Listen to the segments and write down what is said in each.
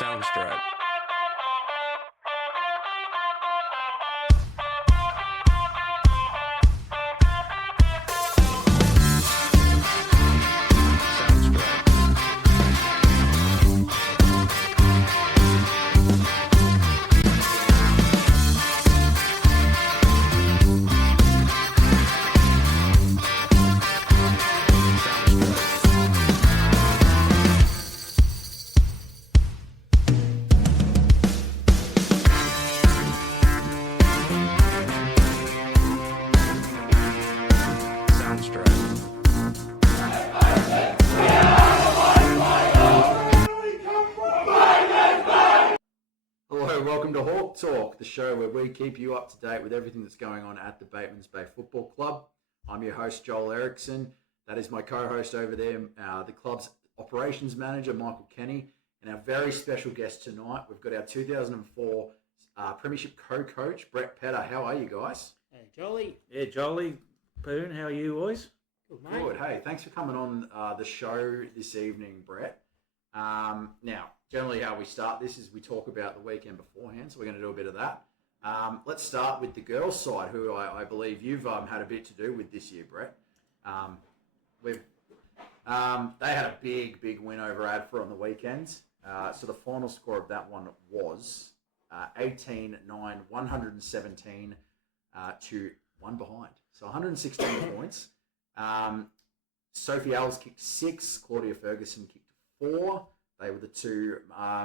Soundstripe. Hello, welcome to Hawk Talk, the show where we keep you up to date with everything that's going on at the Batemans Bay Football Club. I'm your host, Joel Erickson. That is my co-host over there, the club's operations manager, Michael Kenny. And our very special guest tonight, we've got our 2004 Premiership Co-Coach Brett Pedder. How are you guys? Hey, Jolly. Yeah, Jolly, Poon, how are you boys? Good, mate. Good. Hey, thanks for coming on the show this evening, Brett. Now, generally how we start this is we talk about the weekend beforehand, so we're going to do a bit of that. Let's start with the girls' side, who I believe you've had a bit to do with this year, Brett. They had a big win over Adfa on the weekends. So the final score of that one was 18-9, 117 to one behind. So 116 points. Sophie Alves kicked 6, Claudia Ferguson kicked 4. They were the two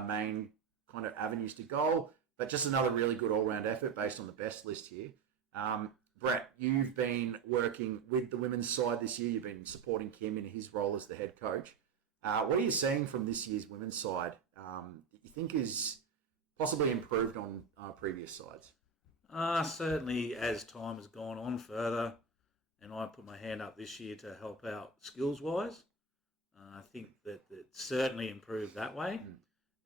main kind of avenues to goal, but just another really good all-round effort based on the best list here. Brett, you've been working with the women's side this year. You've been supporting Kim in his role as the head coach. What are you seeing from this year's women's side that you think is possibly improved on previous sides? Certainly as time has gone on further, and I put my hand up this year to help out skills-wise, I think that it certainly improved that way.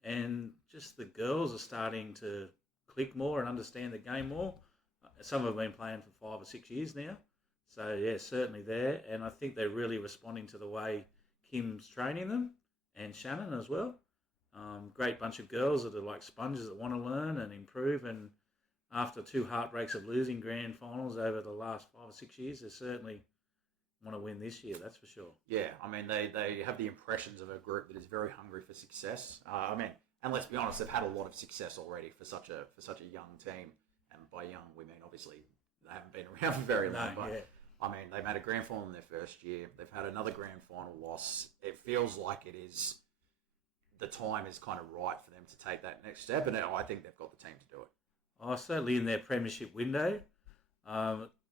And just the girls are starting to click more and understand the game more. Some have been playing for 5 or 6 years now. So, yeah, certainly there. And I think they're really responding to the way Kim's training them and Shannon as well. Great bunch of girls that are like sponges that want to learn and improve. And after 2 heartbreaks of losing grand finals over the last 5 or 6 years, they certainly want to win this year, that's for sure. Yeah, I mean, they have the impressions of a group that is very hungry for success. And let's be honest, they've had a lot of success already for such a young team. And by young, we mean obviously they haven't been around for very long. I mean, they've had a grand final in their first year. They've had another grand final loss. It feels like the time is kind of right for them to take that next step. And I think they've got the team to do it. Oh, certainly in their premiership window.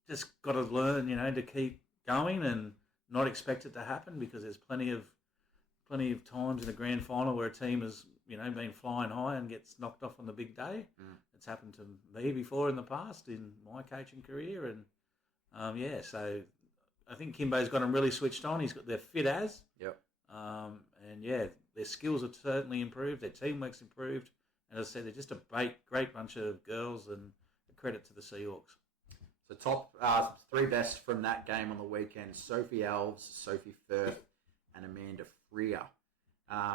Just got to learn, to keep going and not expect it to happen, because there's plenty of times in the grand final where a team has been flying high and gets knocked off on the big day. It's happened to me before in the past in my coaching career, and so I think Kimbo's got them really switched on. They're fit as their skills have certainly improved, their teamwork's improved, and as I said, they're just a great bunch of girls, and a credit to the Seahawks. The top 3 best from that game on the weekend: Sophie Alves, Sophie Firth, and Amanda Freer.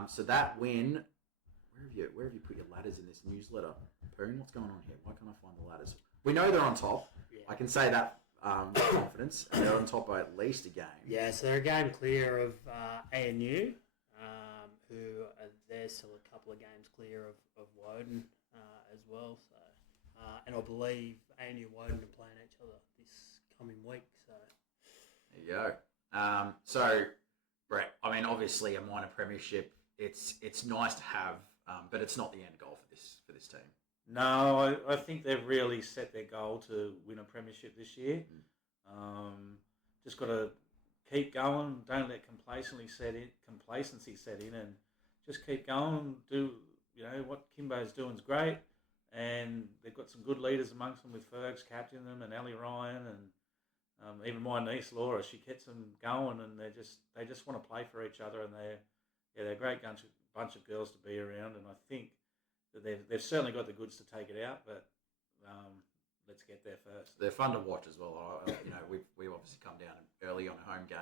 So that win, where have you put your ladders in this newsletter? Poon, what's going on here? Why can't I find the ladders? We know they're on top. Yeah. I can say that with confidence. And they're on top by at least a game. Yeah, so they're a game clear of ANU, who they're still a couple of games clear of Woden as well. So, and I believe ANU and Woden are playing each other this coming week. So there you go. So, Brett, I mean, obviously a minor premiership, it's nice to have, but it's not the end goal for this team. No, I think they've really set their goal to win a premiership this year. Just got to keep going. Don't let complacency set in, and just keep going. Do what Kimbo's doing is great, and they've got some good leaders amongst them with Fergs captaining them, and Ali Ryan, and even my niece Laura. She gets them going, and they just want to play for each other, and they're a great bunch of girls to be around, and I think that they've certainly got the goods to take it out, but let's get there first. They're fun to watch as well. We obviously come down early on a home game,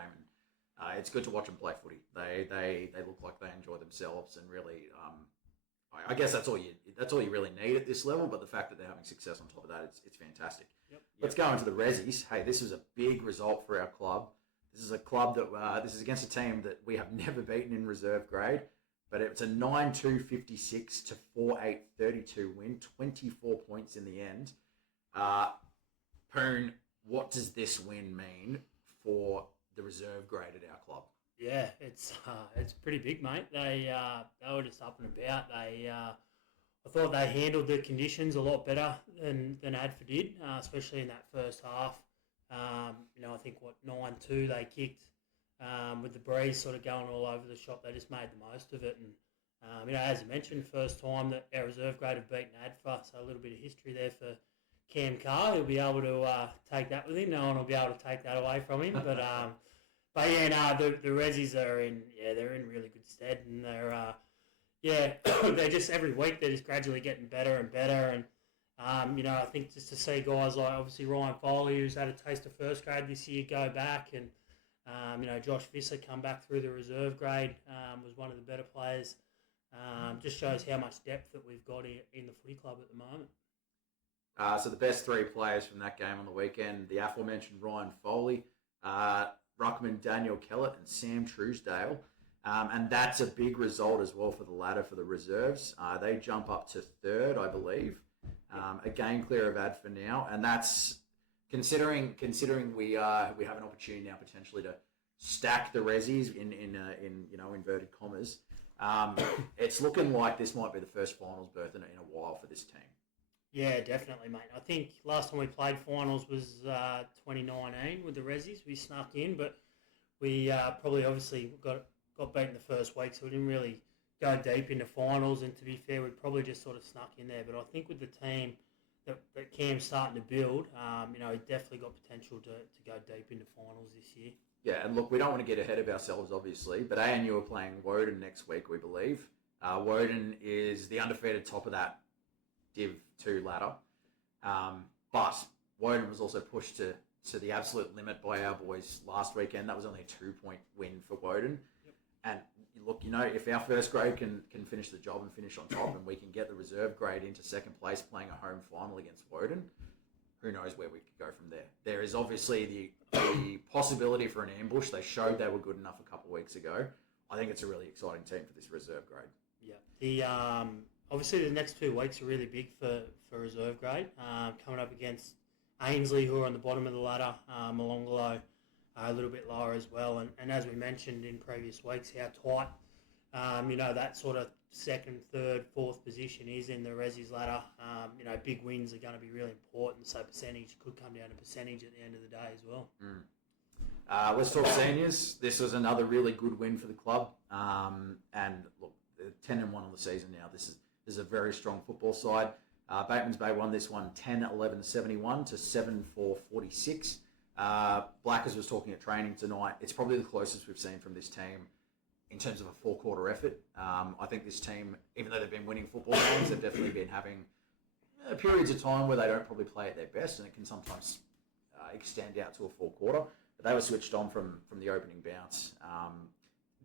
and it's good to watch them play footy. They look like they enjoy themselves, and really, I guess that's all you really need at this level. But the fact that they're having success on top of that, it's fantastic. Yep. Let's go into the Rezzies. Hey, this is a big result for our club. This is a club that this is against a team that we have never beaten in reserve grade. But it's a 9-2-56 to 4-8-32 win, 24 points in the end. Poon, what does this win mean for the reserve grade at our club? Yeah, it's pretty big, mate. They were just up and about. I thought they handled the conditions a lot better than Adfa did, especially in that first half. I think 9-2 they kicked with the breeze sort of going all over the shop. They just made the most of it, and as you mentioned, first time that our reserve grade have beaten Adfa, so a little bit of history there for Cam Carr. He'll be able to take that with him. No one will be able to take that away from him, but. But yeah, the Rezzies they're in really good stead, and they're they're just every week they're just gradually getting better and better, and I think just to see guys like obviously Ryan Foley, who's had a taste of first grade this year, go back, and Josh Visser come back through the reserve grade, was one of the better players. Just shows how much depth that we've got in the footy club at the moment. So the best three players from that game on the weekend, the aforementioned Ryan Foley, Ruckman Daniel Kellett, and Sam Truesdale. And that's a big result as well for the ladder for the reserves. They jump up to third, I believe, a game clear of Adfa now. And that's considering we have an opportunity now potentially to stack the Rezzies in inverted commas. It's looking like this might be the first finals berth in a while for this team. Yeah, definitely, mate. I think last time we played finals was 2019 with the Rezzies. We snuck in, but we probably obviously got beaten the first week, so we didn't really go deep into finals. And to be fair, we probably just sort of snuck in there. But I think with the team that Cam's starting to build, he definitely got potential to go deep into finals this year. Yeah, and look, we don't want to get ahead of ourselves, obviously, but ANU are playing Woden next week, we believe. Woden is the undefeated top of that Div 2 ladder. But Woden was also pushed to the absolute limit by our boys last weekend. That was only a 2-point win for Woden. Yep. And look, if our first grade can finish the job and finish on top, and we can get the reserve grade into second place playing a home final against Woden, who knows where we could go from there. There is obviously the possibility for an ambush. They showed they were good enough a couple of weeks ago. I think it's a really exciting team for this reserve grade. Yeah. Obviously, the next 2 weeks are really big for reserve grade. Coming up against Ainsley, who are on the bottom of the ladder, Molonglo a little bit lower as well. And as we mentioned in previous weeks, how tight, that sort of second, third, fourth position is in the Rezzies ladder. Big wins are going to be really important, so percentage could come down to percentage at the end of the day as well. Let's talk seniors. This was another really good win for the club. And look, 10-1 on the season now. This is a very strong football side. Bateman's Bay won this one 10-11-71 to 7-4-46. Blackers was talking at training tonight. It's probably the closest we've seen from this team in terms of a four-quarter effort. I think this team, even though they've been winning football games, they've definitely been having periods of time where they don't probably play at their best, and it can sometimes extend out to a four-quarter. But they were switched on from the opening bounce.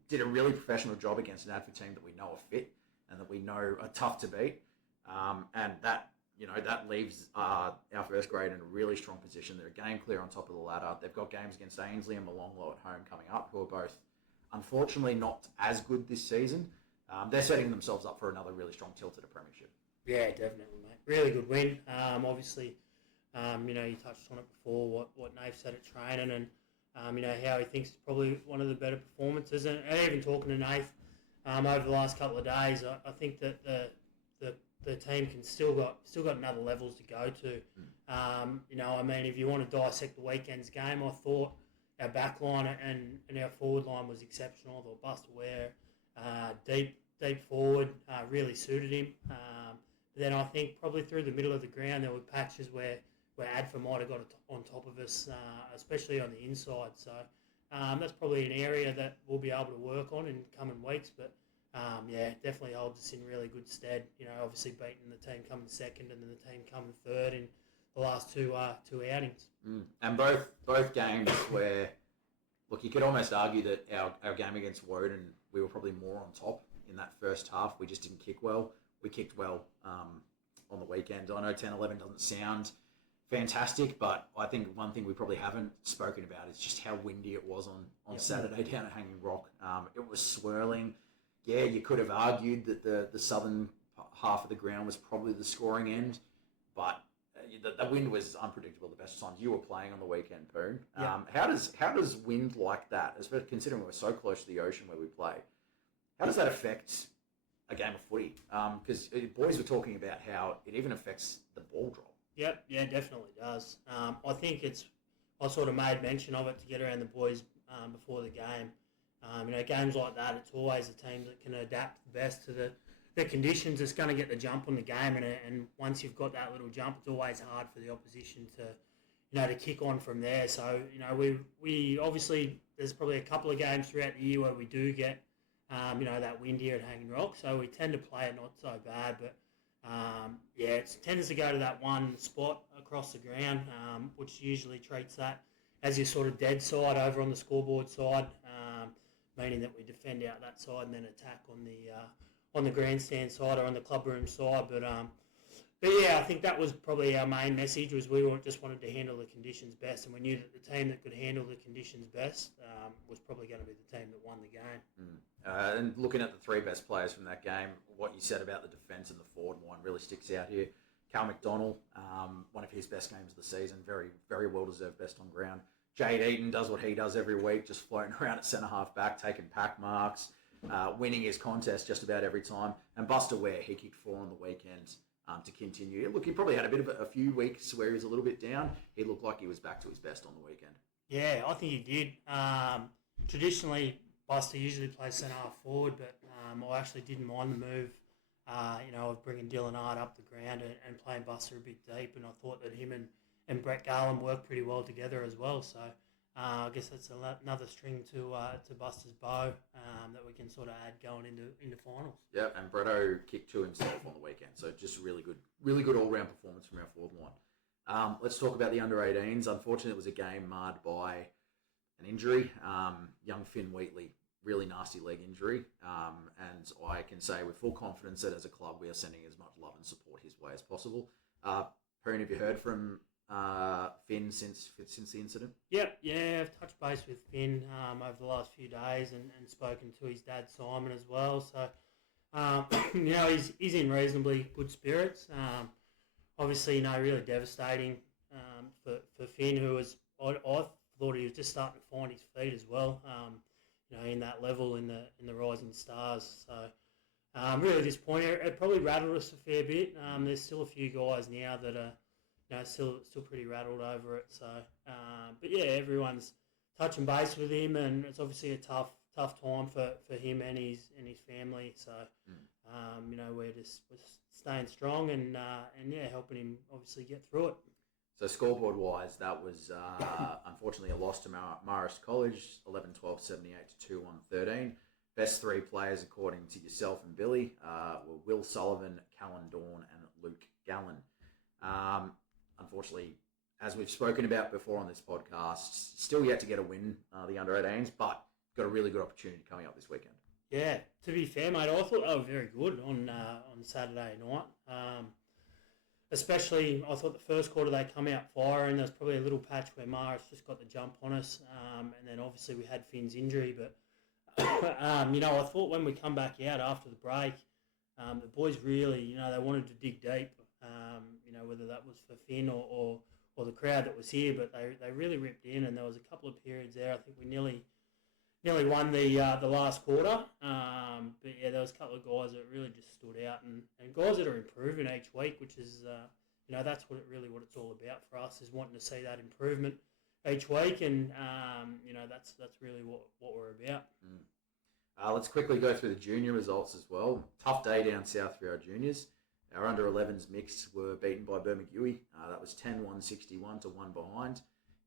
Did a really professional job against an Adfa team that we know are fit and that we know are tough to beat. And that leaves our first grade in a really strong position. They're a game clear on top of the ladder. They've got games against Ainsley and Molonglo at home coming up, who are both, unfortunately, not as good this season. They're setting themselves up for another really strong tilt at a premiership. Yeah, definitely, mate. Really good win. Obviously, you touched on it before, what Nave said at training, and how he thinks it's probably one of the better performances. And even talking to Nave over the last couple of days, I think that the team can still got another levels to go to. If you want to dissect the weekend's game, I thought our back line and our forward line was exceptional. I thought Buster Ware, deep forward, really suited him. Then I think probably through the middle of the ground there were patches where Adfa might have got on top of us, especially on the inside. So that's probably an area that we'll be able to work on in coming weeks. But definitely holds us in really good stead. Obviously beating the team coming second and then the team coming third in the last two outings. And both games where, look, you could almost argue that our game against Woden, we were probably more on top in that first half. We just didn't kick well. we kicked well on the weekend. I know 10-11 doesn't sound fantastic, but I think one thing we probably haven't spoken about is just how windy it was on Saturday down at Hanging Rock. It was swirling. Yeah, you could have argued that the southern half of the ground was probably the scoring end, but the wind was unpredictable the best times. You were playing on the weekend, Poon. How does wind like that, especially considering we're so close to the ocean where we play, how does that affect a game of footy? Because boys were talking about how it even affects the ball drop. Yep, yeah, definitely does. I think I sort of made mention of it to get around the boys before the game. Games like that, it's always the teams that can adapt the best to the conditions that's going to get the jump on the game. And once you've got that little jump, it's always hard for the opposition to kick on from there. So, we obviously, there's probably a couple of games throughout the year where we do get, that wind here at Hanging Rock. So we tend to play it not so bad, but it tends to go to that one spot across the ground, which usually treats that as your sort of dead side over on the scoreboard side, meaning that we defend out that side and then attack on the grandstand side or on the clubroom side. But I think that was probably our main message, was we just wanted to handle the conditions best, and we knew that the team that could handle the conditions best was probably going to be the team that won the game. And looking at the three best players from that game, what you said about the defence and the forward line really sticks out here. Cal McDonald, one of his best games of the season, very, very well-deserved best on ground. Jade Eaton does what he does every week, just floating around at centre-half back, taking pack marks, winning his contest just about every time. And Buster Ware, he kicked 4 on the weekend to continue. Look, he probably had a few weeks where he was a little bit down. He looked like he was back to his best on the weekend. Yeah, I think he did. Traditionally, Buster usually plays centre-half forward, but I actually didn't mind the move, of bringing Dylan Hart up the ground and playing Buster a bit deep, and I thought that him and Brett Garland worked pretty well together as well. So I guess that's another string to Buster's bow that we can sort of add going into finals. Yeah, and Bretto kicked 2 himself on the weekend, so just really good all-round performance from our forward line. Let's talk about the under-18s. Unfortunately, it was a game marred by an injury. Young Finn Wheatley, really nasty leg injury, and I can say with full confidence that as a club we are sending as much love and support his way as possible. Perrin, have you heard from Finn since the incident? Yep, yeah, I've touched base with Finn over the last few days and spoken to his dad Simon as well. So, he's in reasonably good spirits. Obviously, really devastating for Finn, who was, I thought he was just starting to find his feet as well. In that level in the Rising Stars. So, really disappointing. It probably rattled us a fair bit. There's still a few guys now that are still pretty rattled over it. So, but everyone's touching base with him, and it's obviously a tough time for him and his family. So, we're staying strong and helping him obviously get through it. So scoreboard-wise, that was unfortunately a loss to Marist College, 11-12, 78-2-1-13. Best 3 players, according to yourself and Billy, were Will Sullivan, Callan Dawn, and Luke Gallen. Unfortunately, as we've spoken about before on this podcast, still yet to get a win, the under-18s, but got a really good opportunity coming up this weekend. Yeah, to be fair, mate, I thought they were very good on Saturday night. Especially, I thought the first quarter they come out firing. There's probably a little patch where Mars just got the jump on us, and then obviously we had Finn's injury. But I thought when we come back out after the break, the boys really, they wanted to dig deep. Whether that was for Finn or the crowd that was here, but they really ripped in, and there was a couple of periods there. I think we nearly won the last quarter. But there was a couple of guys that really just stood out, and guys that are improving each week, which is that's what it's all about for us, is wanting to see that improvement each week, and that's really what we're about. Let's quickly go through the junior results as well. Tough day down south for our juniors. Our under-11s mixed were beaten by Bermagui. That was 10-1-61 to 1 behind.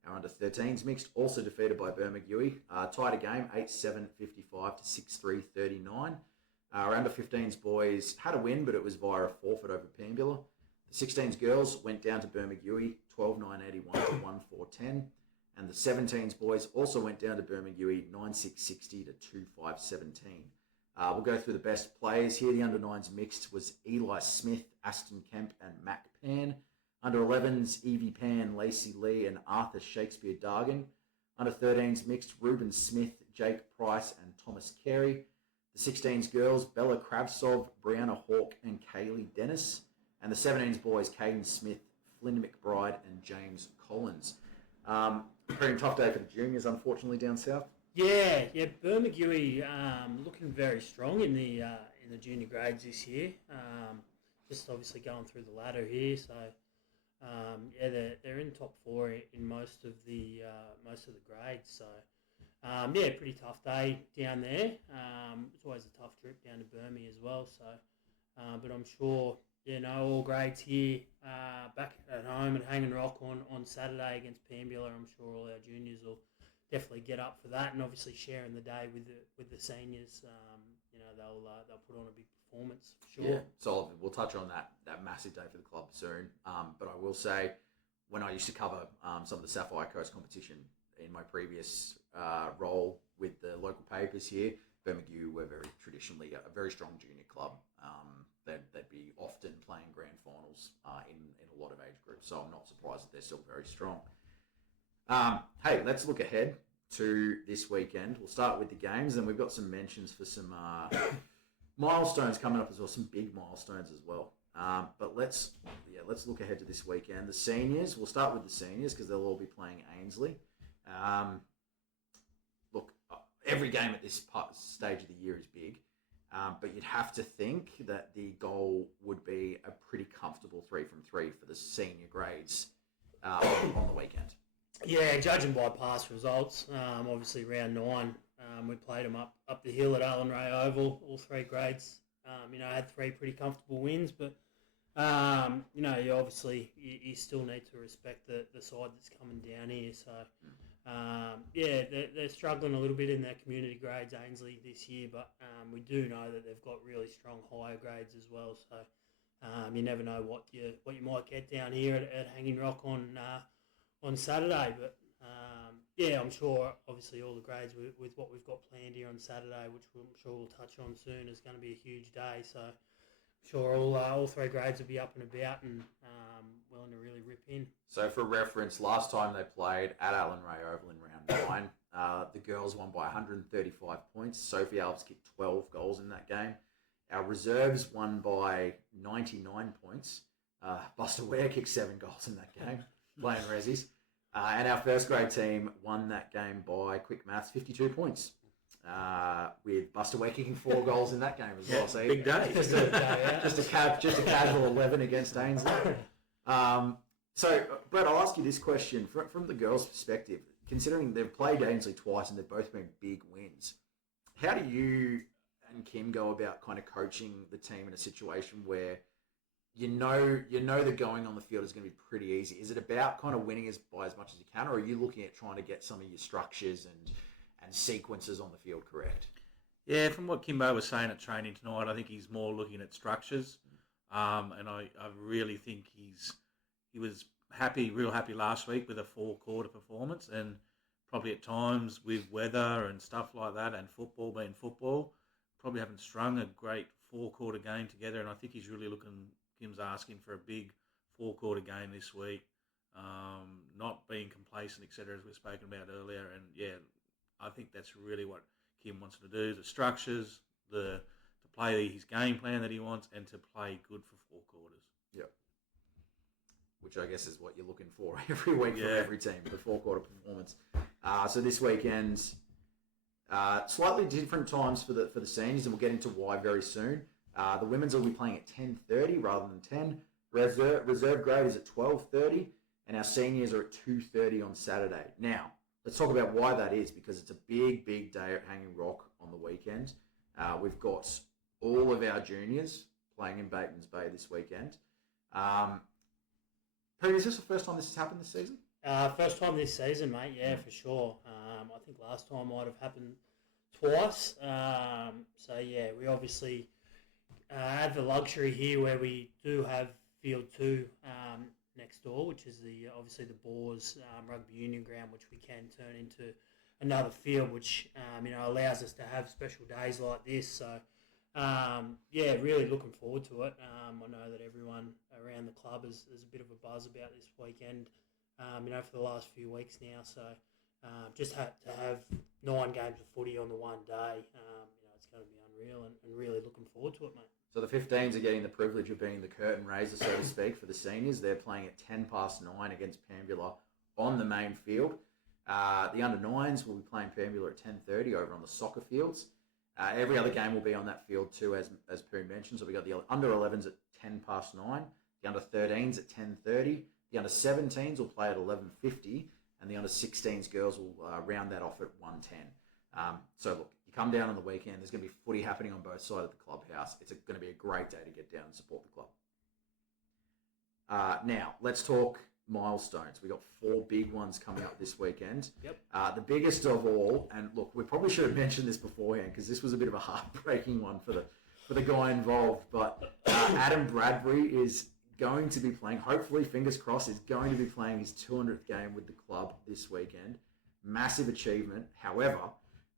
Our under-13s mixed also defeated by Bermagui. Tied a game, 8-7, 55 to 6-3, 39. Our under-15s boys had a win, but it was via a forfeit over Pambula. The 16s girls went down to Bermagui, 12-9, 81 to 1-4, 10. And the 17s boys also went down to Bermagui, 9-6, 60 to 2-5, 17. We'll go through the best players here. The under-9s mixed was Eli Smith, Aston Kemp, and Mac Pan. Under-11s, Evie Pan, Lacey Lee, and Arthur Shakespeare Dargan. Under-13s mixed, Ruben Smith, Jake Price, and Thomas Carey. The 16s girls, Bella Kravtsov, Brianna Hawke, and Kaylee Dennis. And the 17s boys, Caden Smith, Flynn McBride, and James Collins. Pretty tough day for the juniors, unfortunately, down south. Yeah, Bermagui looking very strong in the junior grades this year. Just obviously going through the ladder here, so they're in top 4 in most of the grades. So pretty tough day down there. It's always a tough trip down to Burmy as well. So, but I'm sure all grades here back at home and Hanging Rock on Saturday against Pambula. I'm sure all our juniors will definitely get up for that, and obviously sharing the day with the seniors. They'll put on a big performance for sure. Yeah, so we'll touch on that massive day for the club soon. But I will say, when I used to cover some of the Sapphire Coast competition in my previous role with the local papers here, Bermagui were very traditionally a very strong junior club. They'd be often playing grand finals in a lot of age groups, so I'm not surprised that they're still very strong. Hey, let's look ahead to this weekend. We'll start with the games, and we've got some mentions for some milestones coming up as well, some big milestones as well. But let's look ahead to this weekend. The seniors, we'll start with the seniors because they'll all be playing Ainsley. Every game at this stage of the year is big, but you'd have to think that the goal would be a pretty comfortable 3 from 3 for the senior grades on the weekend. Yeah, judging by past results, obviously round 9, we played them up the hill at Allen Ray Oval, all 3 grades. Had 3 pretty comfortable wins, but you obviously you still need to respect the side that's coming down here. So they're struggling a little bit in their community grades, Ainsley, this year, but we do know that they've got really strong higher grades as well. So you never know what you might get down here at Hanging Rock on Saturday, but I'm sure obviously all the grades with what we've got planned here on Saturday, which I'm sure we'll touch on soon, is going to be a huge day. So I'm sure all 3 grades will be up and about and willing to really rip in. So for reference, last time they played at Allen Ray Oval in round 9, the girls won by 135 points. Sophie Alves kicked 12 goals in that game. Our reserves won by 99 points. Buster Ware kicked 7 goals in that game, playing Rezzies. And our first grade team won that game by, quick maths, 52 points. With Buster Ware kicking 4 goals in that game as well. So big day. Just a casual 11 against Ainsley. So, Brett, I'll ask you this question. From the girls' perspective, considering they've played Ainsley twice and they've both been big wins, how do you and Kim go about kind of coaching the team in a situation where you know the going on the field is going to be pretty easy? Is it about kind of winning by as much as you can, or are you looking at trying to get some of your structures and sequences on the field correct? Yeah, from what Kimbo was saying at training tonight, I think he's more looking at structures, and I really think he was real happy last week with a 4-quarter performance, and probably at times with weather and stuff like that, and football being football, probably haven't strung a great 4-quarter game together, and I think he's really Kim's asking for a big 4-quarter game this week, not being complacent, etc., as we've spoken about earlier. And I think that's really what Kim wants to do: the structures, to play his game plan that he wants, and to play good for 4 quarters. Yep. Which I guess is what you're looking for every week from every team, the 4-quarter performance. So this weekend, slightly different times for the seniors, and we'll get into why very soon. The women's will be playing at 10:30 rather than 10. Reserve grade is at 12:30, and our seniors are at 2:30 on Saturday. Now, let's talk about why that is, because it's a big, big day at Hanging Rock on the weekend. We've got all of our juniors playing in Batemans Bay this weekend. Pete, is this the first time this has happened this season? First time this season, mate. Yeah, for sure. I think last time might have happened twice. We obviously have the luxury here where we do have Field 2 next door, which is obviously the Boars Rugby Union ground, which we can turn into another field, which allows us to have special days like this. So really looking forward to it. I know that everyone around the club is a bit of a buzz about this weekend. For the last few weeks now. So just to have 9 games of footy on the one day, it's going to be unreal, and really looking forward to it, mate. So the 15s are getting the privilege of being the curtain raiser, so to speak, for the seniors. They're playing at 9 against Pambula on the main field. The under-9s will be playing Pambula at 10:30 over on the soccer fields. Every other game will be on that field too, as Poon mentioned. So we got the under-11s at 9, the under-13s at 10:30, the under-17s will play at 11:50, and the under-16s girls will round that off at 1:10. So look, you come down on the weekend, there's going to be footy happening on both sides of the clubhouse. It's going to be a great day to get down and support the club. Now, let's talk milestones. We got 4 big ones coming up this weekend. Yep. The biggest of all, and look, we probably should have mentioned this beforehand because this was a bit of a heartbreaking one for the guy involved. But Adam Bradbury is going to be playing. Hopefully, fingers crossed, is going to be playing his 200th game with the club this weekend. Massive achievement. However,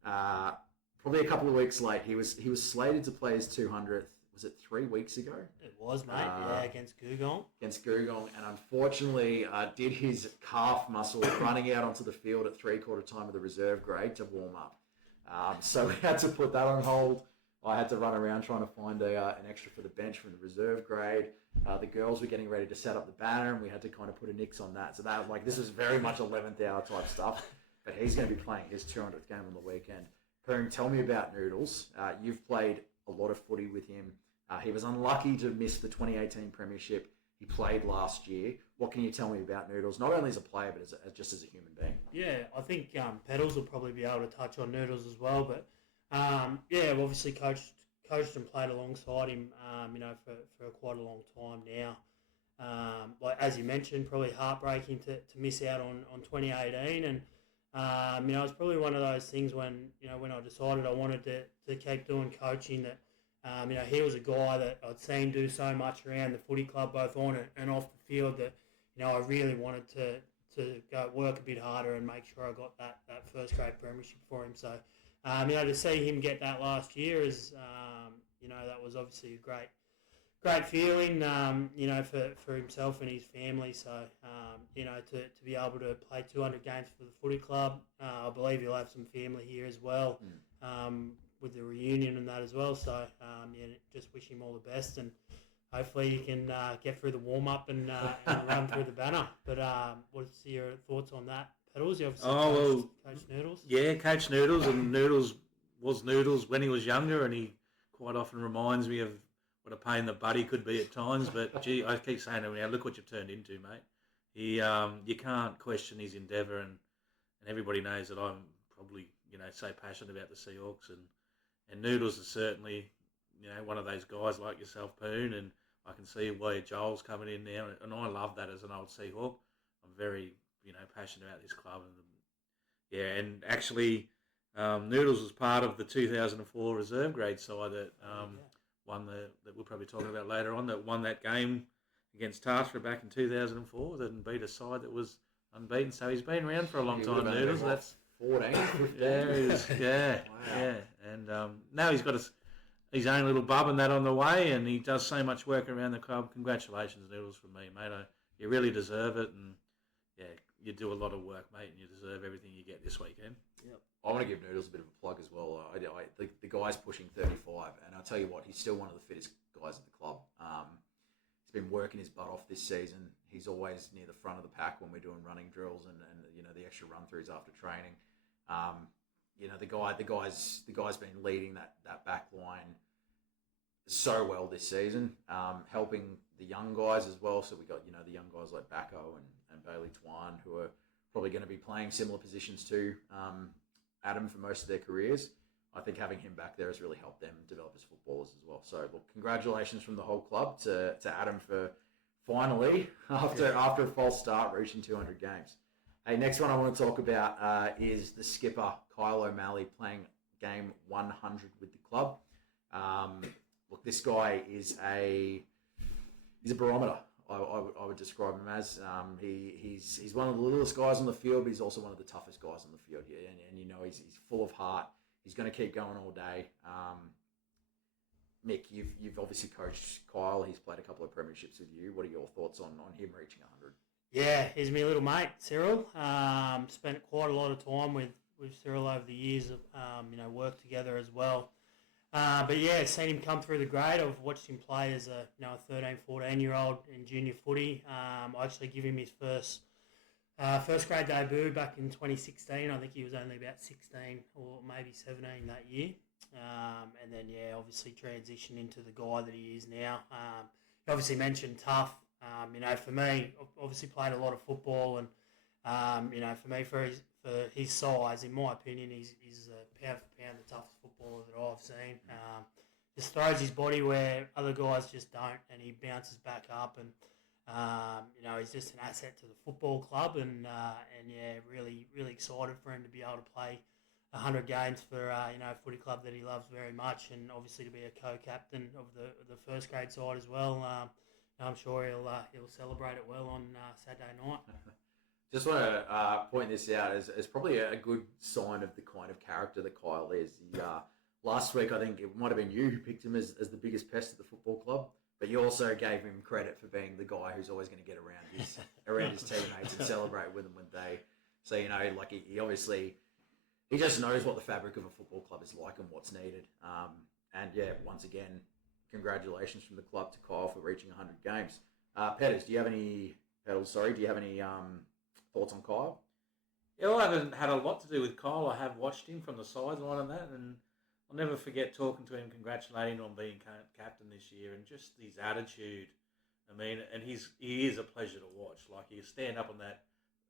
probably a couple of weeks late. He was slated to play his 200th. Was it 3 weeks ago? It was, mate. Against Gugong. And unfortunately did his calf muscle running out onto the field at 3/4 time of the reserve grade to warm up. So we had to put that on hold. I had to run around trying to find an extra for the bench from the reserve grade. The girls were getting ready to set up the banner, and we had to kind of put a nix on that. So that was this was very much 11th hour type stuff. But he's going to be playing his 200th game on the weekend. Poon, tell me about Noodles. You've played a lot of footy with him. He was unlucky to miss the 2018 Premiership. He played last year. What can you tell me about Noodles, not only as a player, but just as a human being? Yeah, I think Pedals will probably be able to touch on Noodles as well. But, we've obviously coached and played alongside him, for quite a long time now. As you mentioned, probably heartbreaking to miss out on 2018. And, it was probably one of those things when I decided I wanted to keep doing coaching that, he was a guy that I'd seen do so much around the footy club, both on and off the field, that I really wanted to go work a bit harder and make sure I got that first grade premiership for him. So, to see him get that last year is, that was obviously a great feeling, for himself and his family. So, to be able to play 200 games for the footy club, I believe he'll have some family here as well. With the reunion and that as well. So, just wish him all the best, and hopefully he can get through the warm-up and run through the banner. But what's your thoughts on that, Pedals? You obviously coached Noodles. Yeah, Coach Noodles, and Noodles was Noodles when he was younger, and he quite often reminds me of what a pain in the butt he could be at times. But, gee, I keep saying to him, now, look what you've turned into, mate. You can't question his endeavour, and everybody knows that I'm probably, so passionate about the Seahawks, and Noodles is certainly, one of those guys like yourself, Poon, and I can see why Joel's coming in now, and I love that as an old Seahawk. I'm very, passionate about this club, and actually, Noodles was part of the 2004 reserve grade side that won that we'll probably talk about later on, that won that game against Tarstra back in 2004, and beat a side that was unbeaten. So he's been around for a long time, Noodles. That's 14, 15. Yeah, Wow. yeah. And now he's got his own little bub and that on the way, and he does so much work around the club. Congratulations, Noodles, from me, mate. You really deserve it, and yeah, you do a lot of work, mate, and you deserve everything you get this weekend. Yep. I want to give Noodles a bit of a plug as well. The guy's pushing 35, and I'll tell you what, he's still one of the fittest guys at the club. He's been working his butt off this season. He's always near the front of the pack when we're doing running drills and the extra run throughs after training. The guy's been leading that back line so well this season, helping the young guys as well. So we got the young guys like Bacco and Bailey Twan, who are probably going to be playing similar positions to Adam for most of their careers. I think having him back there has really helped them develop as footballers as well. So, look, congratulations from the whole club to Adam for finally, after a false start, reaching 200 games. Hey, next one I want to talk about is the skipper, Kyle O'Malley, playing game 100 with the club. Look, this guy is he's a barometer. I would describe him as. He's one of the littlest guys on the field, but he's also one of the toughest guys on the field. Yeah, and you know he's full of heart. He's going to keep going all day. Mick, you've obviously coached Kyle. He's played a couple of premierships with you. What are your thoughts on him reaching 100? Yeah, he's my little mate, Cyril. Spent quite a lot of time with Cyril over the years. Worked together as well. But yeah, seen him come through the grade. I've watched him play as a 13, 14-year-old in junior footy. I actually give him his first grade debut back in 2016. I think he was only about 16 or maybe 17 that year. And then, obviously transitioned into the guy that he is now. You obviously mentioned tough. For me, obviously played a lot of football, and for me, for his size, in my opinion, he's pound for pound the toughest footballer that I've seen. Just throws his body where other guys just don't, and he bounces back up, and he's just an asset to the football club, and really really excited for him to be able to play 100 games for a footy club that he loves very much, and obviously to be a co-captain of the first grade side as well. I'm sure he'll celebrate it well on Saturday night. Just want to point this out as probably a good sign of the kind of character that Kyle is. Last week, I think it might have been you who picked him as the biggest pest at the football club, but you also gave him credit for being the guy who's always going to get around his teammates and celebrate with them when they. So he obviously he just knows what the fabric of a football club is like and what's needed. Once again, congratulations from the club to Kyle for reaching 100 games. Pedders, do you have any thoughts on Kyle? Yeah, well, I haven't had a lot to do with Kyle. I have watched him from the sideline and that, and I'll never forget talking to him, congratulating him on being captain this year, and just his attitude. I mean, and he is a pleasure to watch. Like, you stand up on that.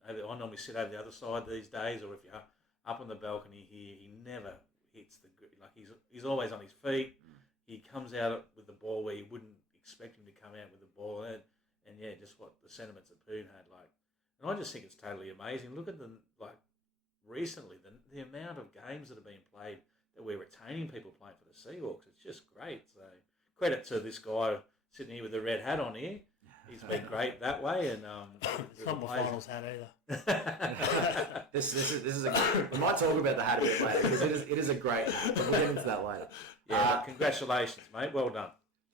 I normally sit over the other side these days, or if you're up on the balcony here, he never hits the like. He's always on his feet. He comes out with the ball where you wouldn't expect him to come out with the ball, and just what the sentiments that Poon had like. And I just think it's totally amazing. Look at recently the amount of games that have been played that we're retaining people playing for the Seahawks. It's just great. So credit to this guy sitting here with the red hat on here. He's been great that way, and it's not my finals hat either. This is we might talk about the hat a bit later because it is a great. We'll get into that later. Yeah, congratulations, mate. Well done.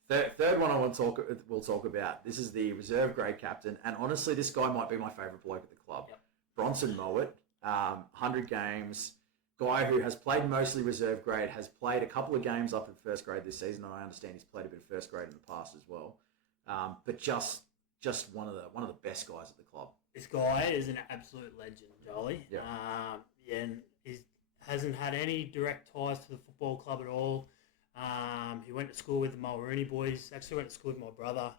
Third one we'll talk about. This is the reserve grade captain, and honestly, this guy might be my favourite bloke at the club. Yep. Bronson Mowat, 100 games, guy who has played mostly reserve grade, has played a couple of games up at first grade this season, and I understand he's played a bit of first grade in the past as well. But just one of the best guys at the club. This guy is an absolute legend, Jolly. Yeah. And he hasn't had any direct ties to the football club at all. He went to school with the Mulrooney boys. Actually went to school with my brother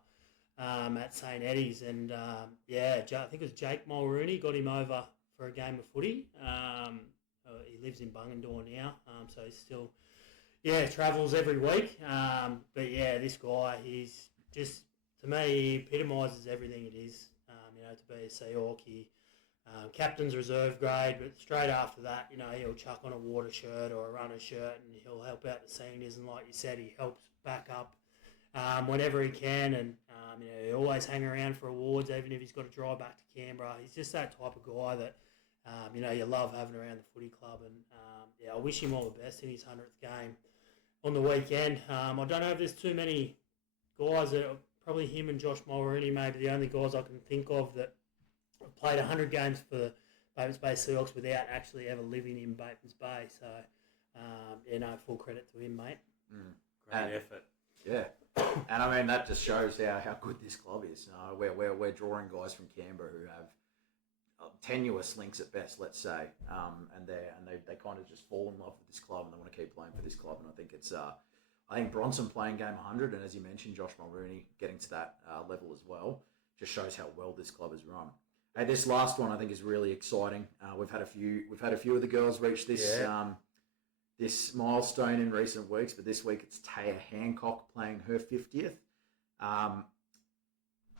at St. Eddie's. And, I think it was Jake Mulrooney got him over for a game of footy. He lives in Bungendore now, so he's still, travels every week. This guy, he's just, to me, he epitomises everything it is, to be a Seahawk. He captain's reserve grade, but straight after that, he'll chuck on a water shirt or a runner shirt and he'll help out the seniors. And like you said, he helps back up whenever he can. And, he'll always hang around for awards, even if he's got to drive back to Canberra. He's just that type of guy that, you love having around the footy club. And, I wish him all the best in his 100th game on the weekend. I don't know if there's too many guys that are probably him and Josh Mulrooney, maybe the only guys I can think of that played 100 games for the Batemans Bay Seahawks without actually ever living in Batemans Bay. So, full credit to him, mate. Great effort. Yeah. And I mean, that just shows how good this club is. We're drawing guys from Canberra who have tenuous links at best, let's say, and they kind of just fall in love with this club and they want to keep playing for this club. And I think it's I think Bronson playing game 100, and as you mentioned, Josh Mulrooney getting to that level as well, just shows how well this club is run. Hey, this last one I think is really exciting. We've had a few of the girls reach this this milestone in recent weeks, but this week it's Taya Hancock playing her 50th.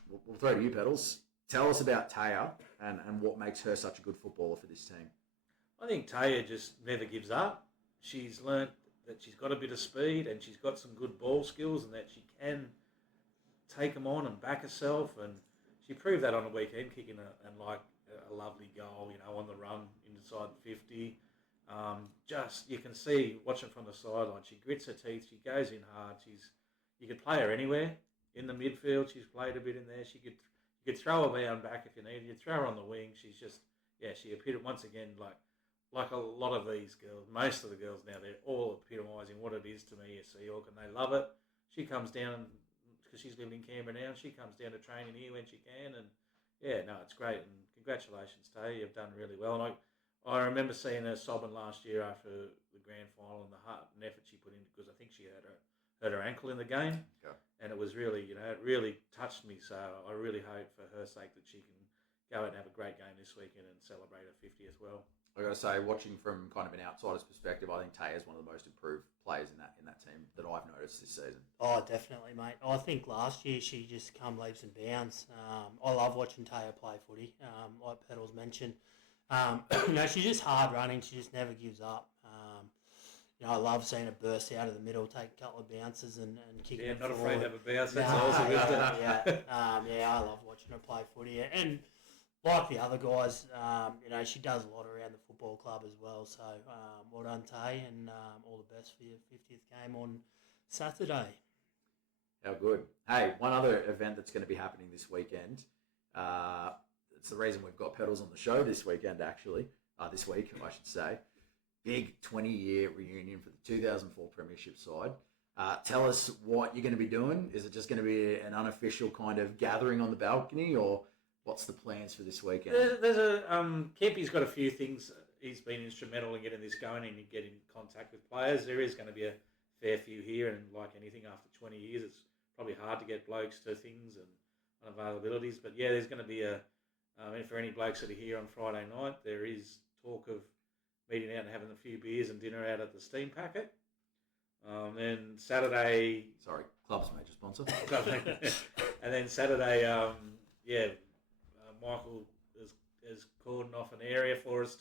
We'll throw to you, Pedals. Tell us about Taya and what makes her such a good footballer for this team. I think Taya just never gives up. She's learnt that she's got a bit of speed and she's got some good ball skills and that she can take them on and back herself, and she proved that on the weekend, kicking a lovely goal, on the run inside the 50. Just you can see watching from the sideline, she grits her teeth, she goes in hard. You could play her anywhere in the midfield. She's played a bit in there. You could throw her down back if you needed. You'd throw her on the wing. She's just she appeared once again like a lot of these girls. Most of the girls now, they're all epitomising what it is to me a Seahawk, and they love it. She comes down because she's living in Canberra now. And she comes down to training here when she can, and it's great. And congratulations to her. You've done really well. And I remember seeing her sobbing last year after the grand final and the heart and effort she put in, because I think she hurt her ankle in the game, and it was really, it really touched me. So I really hope for her sake that she can go out and have a great game this weekend and celebrate her 50th well. I got to say, watching from kind of an outsider's perspective, I think Taya's one of the most improved players in that team that I've noticed this season. Oh, definitely, mate. I think last year she just come leaps and bounds. I love watching Taya play footy, like Pedals mentioned. She's just hard running. She just never gives up. I love seeing her burst out of the middle, take a couple of bounces and kick it not forward. afraid to have a bounce. That's awesome, isn't it? I love watching her play footy. And like the other guys, she does a lot around the football club as well. So well done, Tay, and all the best for your 50th game on Saturday. How good. Hey, one other event that's going to be happening this weekend. It's the reason we've got Pedals on the show this weekend, actually. This week, I should say. Big 20-year reunion for the 2004 Premiership side. Tell us what you're going to be doing. Is it just going to be an unofficial kind of gathering on the balcony, or what's the plans for this weekend? There's a Kempy's got a few things. He's been instrumental in getting this going and getting in contact with players. There is going to be a fair few here, and like anything after 20 years, it's probably hard to get blokes to things and availabilities. But there's going to be for any blokes that are here on Friday night, there is talk of meeting out and having a few beers and dinner out at the Steam Packet. Then Saturday... Sorry, club's major sponsor. And then Saturday, Michael has cordoned off an area for us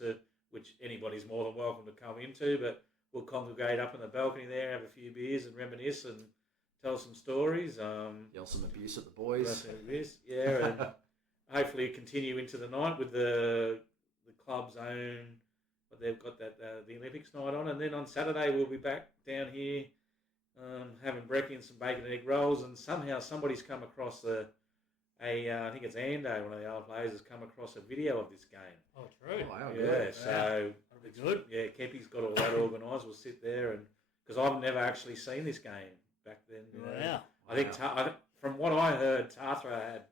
which anybody's more than welcome to come into, but we'll congregate up on the balcony there, have a few beers and reminisce and tell some stories. Yell some abuse at the boys. And hopefully continue into the night with the club's own... But they've got the Olympics night on, and then on Saturday we'll be back down here having brekkie and some bacon and egg rolls. And somehow somebody's come across I think it's Ando, one of the old players, has come across a video of this game. Oh, true. Oh, wow, so it's good. Yeah, Kepi's got all that organised. We'll sit there because I've never actually seen this game back then. Yeah. I think from what I heard, Tatra had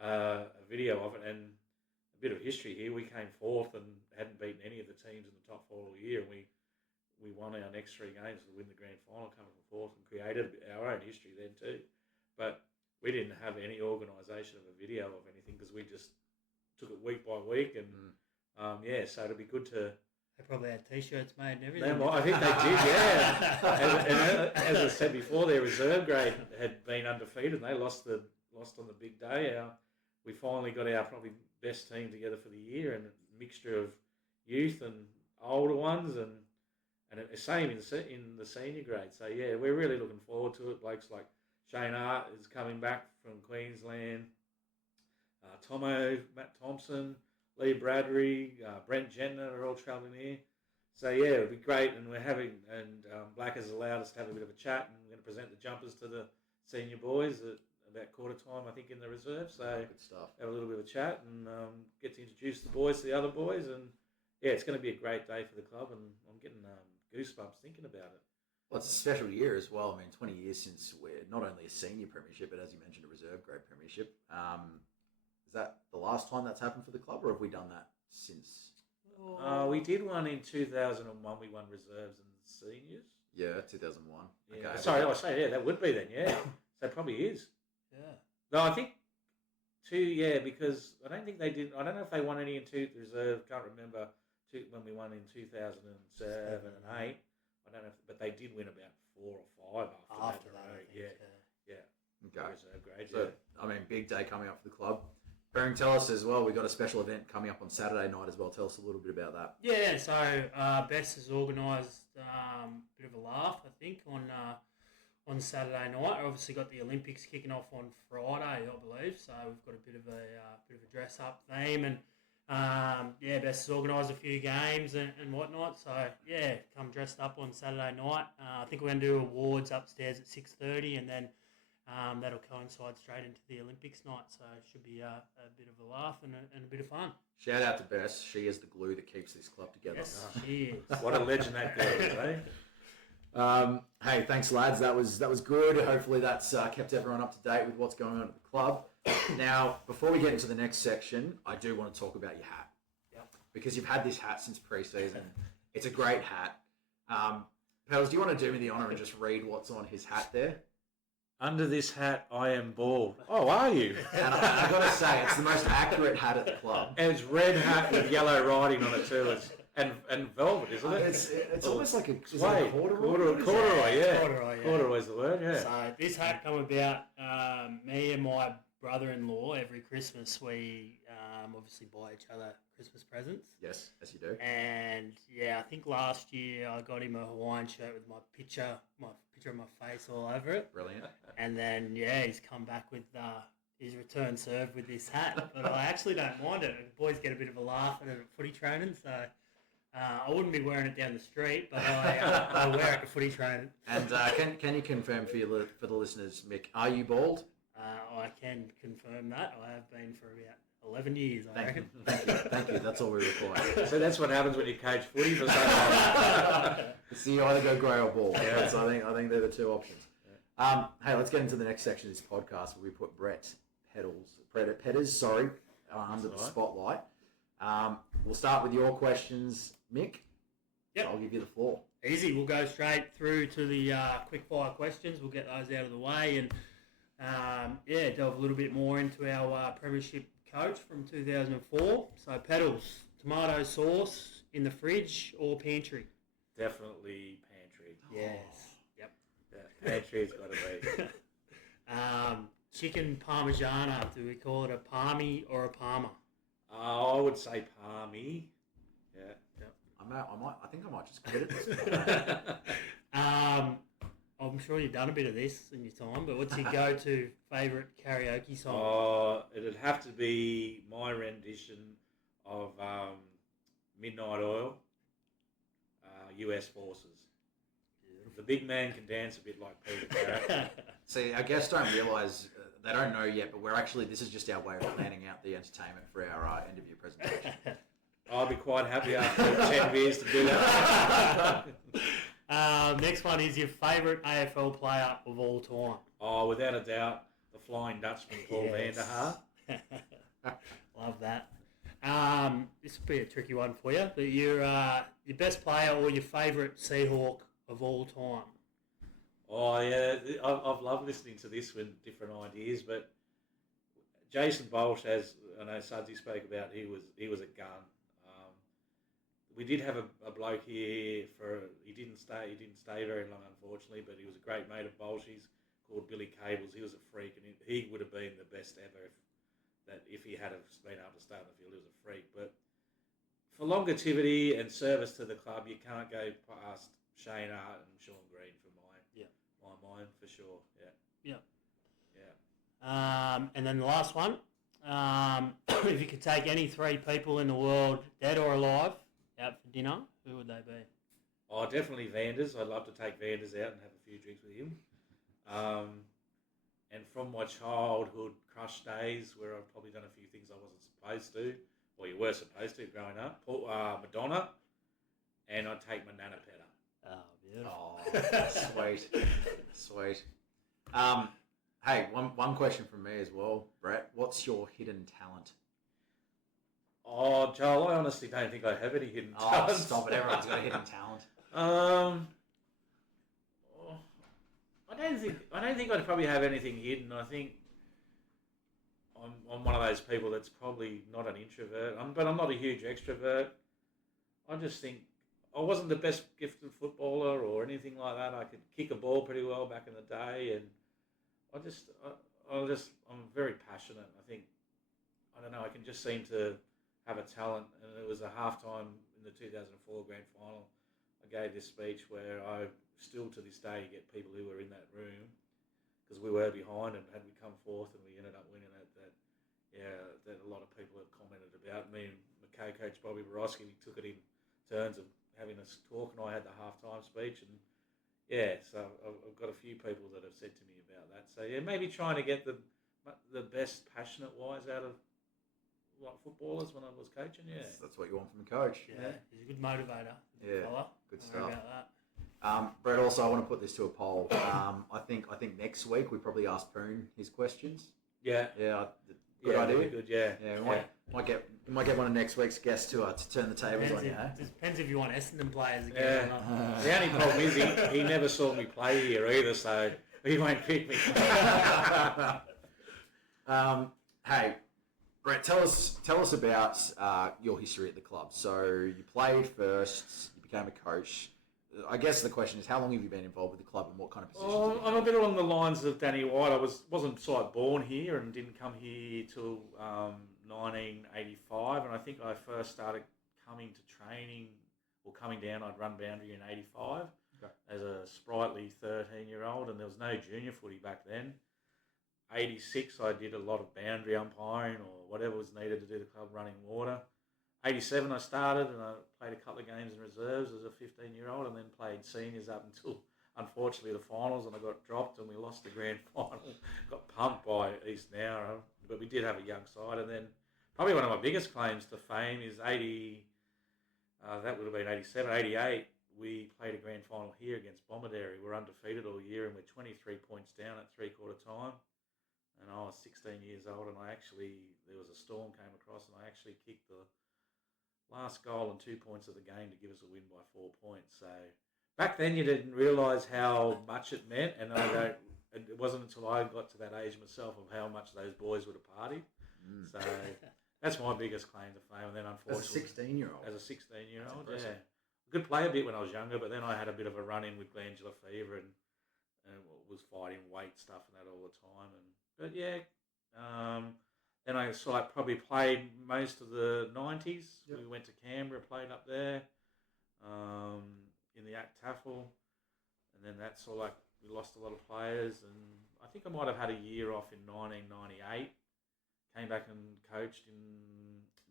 a video of it, and a bit of history here. We came fourth and hadn't beaten any of the teams in the top four all year, and we won our next three games to win the grand final, coming from fourth, and created our own history then too. But we didn't have any organisation of a video of anything because we just took it week by week, and so it'd be good to. They probably had T-shirts made and everything. I think they did, yeah. As I said before, their reserve grade had been undefeated, and they lost on the big day. We finally got our probably best team together for the year, and a mixture of youth and older ones, and the same in the senior grade. So we're really looking forward to it. Blokes like Shane Hart is coming back from Queensland. Tomo, Matt Thompson, Lee Bradbury, Brent Gentner are all travelling here. So it'll be great, and Black has allowed us to have a bit of a chat, and we're going to present the jumpers to the senior boys at about quarter time, I think, in the reserve. So good stuff. Have a little bit of a chat and get to introduce the boys to the other boys, and it's going to be a great day for the club, and I'm getting goosebumps thinking about it. Well, it's a special year as well. I mean, 20 years since we're not only a senior premiership, but as you mentioned, a reserve grade premiership. Is that the last time that's happened for the club, or have we done that since? We did one in 2001. We won reserves and seniors. Yeah, 2001. Yeah. Okay. Sorry, I say that would be then. Yeah, so it probably is. Yeah. No, I think because I don't think they did. I don't know if they won any in reserve. Can't remember when we won in 2007 and 8. I don't know, but they did win about 4 or 5 after that. I think, yeah. Okay. Reserve grade. So, I mean, big day coming up for the club. Baron, tell us as well, we've got a special event coming up on Saturday night as well. Tell us a little bit about that. Yeah, so Bess has organised a bit of a laugh, I think, on on Saturday night. Obviously got the Olympics kicking off on Friday, I believe. So we've got a bit of a dress up theme, and Bess has organised a few games and whatnot. So yeah, come dressed up on Saturday night. I think we're going to do awards upstairs at 6:30, and then that'll coincide straight into the Olympics night. So it should be a bit of a laugh and a bit of fun. Shout out to Bess. She is the glue that keeps this club together. Yes, she is. What a legend that girl is, eh? Hey, thanks, lads. That was good. Hopefully, that's kept everyone up to date with what's going on at the club. Now, before we get into the next section, I do want to talk about your hat. Yep. Because you've had this hat since pre-season. It's a great hat. Pels, do you want to do me the honour and just read what's on his hat there? Under this hat, I am bald. Oh, are you? And I got to say, it's the most accurate hat at the club. And it's red hat with yellow writing on it too. And velvet, isn't it? It's almost like a suede. Corduroy, yeah. Corduroy's the word, yeah. So this hat come about, me and my brother-in-law, every Christmas we obviously buy each other Christmas presents. Yes, as you do. And yeah, I think last year I got him a Hawaiian shirt with my picture of my face all over it. Brilliant. And then yeah, he's come back with his return serve with this hat. But I actually don't mind it. The boys get a bit of a laugh at it at footy training, so I wouldn't be wearing it down the street, but I wear it at footy training. And can you confirm for the listeners, Mick, are you bald? I can confirm that. I have been for about 11 years, I reckon. Thank you. That's all we require. So that's what happens when you coach footy for so long. So you either go grey or bald. Yeah. So I think they're the two options. Hey, let's get into the next section of this podcast where we put Brett Pedder's under the spotlight. We'll start with your questions, Mick. Yep. I'll give you the floor. Easy. We'll go straight through to the quick fire questions. We'll get those out of the way and delve a little bit more into our Premiership coach from 2004. So, Pedals, tomato sauce in the fridge or pantry? Definitely pantry. Yes. Yep. Yeah, pantry's got to be. Chicken parmigiana. Do we call it a palmy or a parma? I would say palmy. Yeah. Yep. I think I might just quit it this time. I'm sure you've done a bit of this in your time, but what's your go-to favourite karaoke song? Oh, it'd have to be my rendition of Midnight Oil, US Forces. Beautiful. The big man can dance a bit like Peter Carrot. See, our guests don't realise, they don't know yet, but this is just our way of planning out the entertainment for our end-of-year presentation. I'd be quite happy after 10 beers to do that. Next one is your favourite AFL player of all time. Oh, without a doubt, the Flying Dutchman, Paul Vanderhaar. Love that. This will be a tricky one for you, but your best player or your favourite Seahawk of all time? Oh, yeah, I've loved listening to this with different ideas, but Jason Bolsh, as I know Sudsy spoke about, he was a gun. We did have a bloke here he didn't stay very long, unfortunately, but he was a great mate of Bolshy's called Billy Cables. He was a freak, and he would have been the best ever if he had been able to stay on the field. He was a freak, but for longevity and service to the club, you can't go past Shane Hart and Sean Green for my mind, for sure. Yeah. And then the last one, if you could take any three people in the world, dead or alive, out for dinner, who would they be? Oh, definitely Vanders. I'd love to take Vanders out and have a few drinks with him. And from my childhood crush days, where I've probably done a few things I wasn't supposed to, or you were supposed to growing up, Madonna, and I'd take my Nana Pedder. Oh, Oh, beautiful. sweet. Hey, one question from me as well, Brett. What's your hidden talent? Oh, Joel, I honestly don't think I have any hidden talent. Oh, stop it. Everyone's got a hidden talent. I don't think I'd probably have anything hidden. I think I'm one of those people that's probably not an introvert, but I'm not a huge extrovert. I just think I wasn't the best gifted footballer or anything like that. I could kick a ball pretty well back in the day, and I'm very passionate. I don't know, I can just seem to have a talent, and it was a halftime in the 2004 grand final. I gave this speech where I still to this day, you get people who were in that room because we were behind, and had we come forth and we ended up winning it, that a lot of people have commented about. Me and my co-coach Bobby Borowski, we took it in turns of having a talk, and I had the halftime speech, and so I've got a few people that have said to me about that. So maybe trying to get the best passionate wise out of footballers when I was coaching. That's what you want from a coach. Yeah, he's a good motivator. Yeah, fella. good Don't worry stuff. about that. Brett, also I want to put this to a poll. I think next week we probably ask Poon his questions. Yeah, good idea. Really good. Yeah, We might get one of next week's guests to turn the tables on you. Depends if you want Essendon players again. Or not. The only problem is he never saw me play here either, so he won't pick me. Hey, Brett, tell us about your history at the club. So you played first, you became a coach. I guess the question is, how long have you been involved with the club, and what kind of positions? Well, I'm a bit along the lines of Danny White. I wasn't born here and didn't come here till 1985, and I think I first started coming to training or coming down. I'd run boundary in '85 as a sprightly 13-year-old, and there was no junior footy back then. '86, I did a lot of boundary umpiring or whatever was needed to do the club running water. '87, I started and I played a couple of games in reserves as a 15-year-old, and then played seniors up until, unfortunately, the finals, and I got dropped and we lost the grand final. Got pumped by East Nowra, but we did have a young side. And then probably one of my biggest claims to fame is that would have been '87, '88. We played a grand final here against Bomaderry. We're undefeated all year, and we're 23 points down at three-quarter time. And I was 16 years old, and there was a storm came across, and I actually kicked the last goal and 2 points of the game to give us a win by 4 points. So back then you didn't realise how much it meant, and it wasn't until I got to that age myself of how much those boys would have partied. So that's my biggest claim to fame. And then unfortunately, as a 16-year-old, I could play a bit when I was younger, but then I had a bit of a run-in with glandular fever and was fighting weight stuff and that all the time. Then I probably played most of the 90s. Yep. We went to Canberra, played up there in the Act Taffel. And then we lost a lot of players. And I think I might have had a year off in 1998. Came back and coached in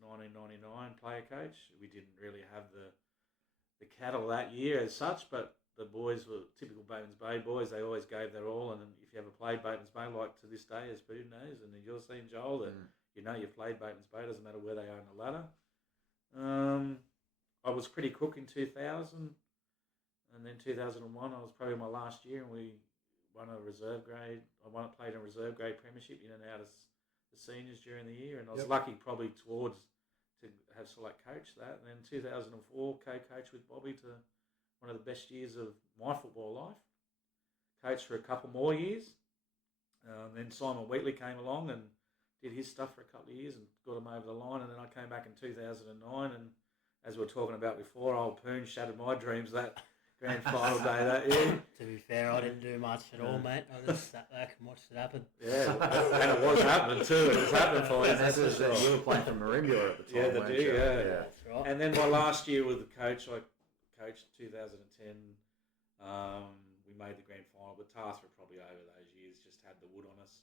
1999, player coach. We didn't really have the cattle that year as such, but the boys were typical Batemans Bay boys. They always gave their all, and if you ever played Batemans Bay, like to this day, as Boone knows, and you're seeing Joel, that you've played Batemans Bay, doesn't matter where they are on the ladder. I was pretty cook in 2000, and then 2001, I was probably my last year, and we won a reserve grade. Played a reserve grade premiership in and out as the seniors during the year, and I was lucky probably to have select coach that. And then 2004, co-coach with Bobby to one of the best years of my football life. Coached for a couple more years. Then Simon Wheatley came along and did his stuff for a couple of years and got him over the line. And then I came back in 2009, and as we were talking about before, old Poon shattered my dreams that grand final day that year. To be fair, I didn't do much at all, mate. I just sat back and watched it happen. Yeah, and it was happening too. It was happening for you. That's for sure. You were playing for Marimbula at the time. Yeah. That's right. And then my last year with the coach, I coached 2010. We made the grand final, but Task were probably over those years, just had the wood on us.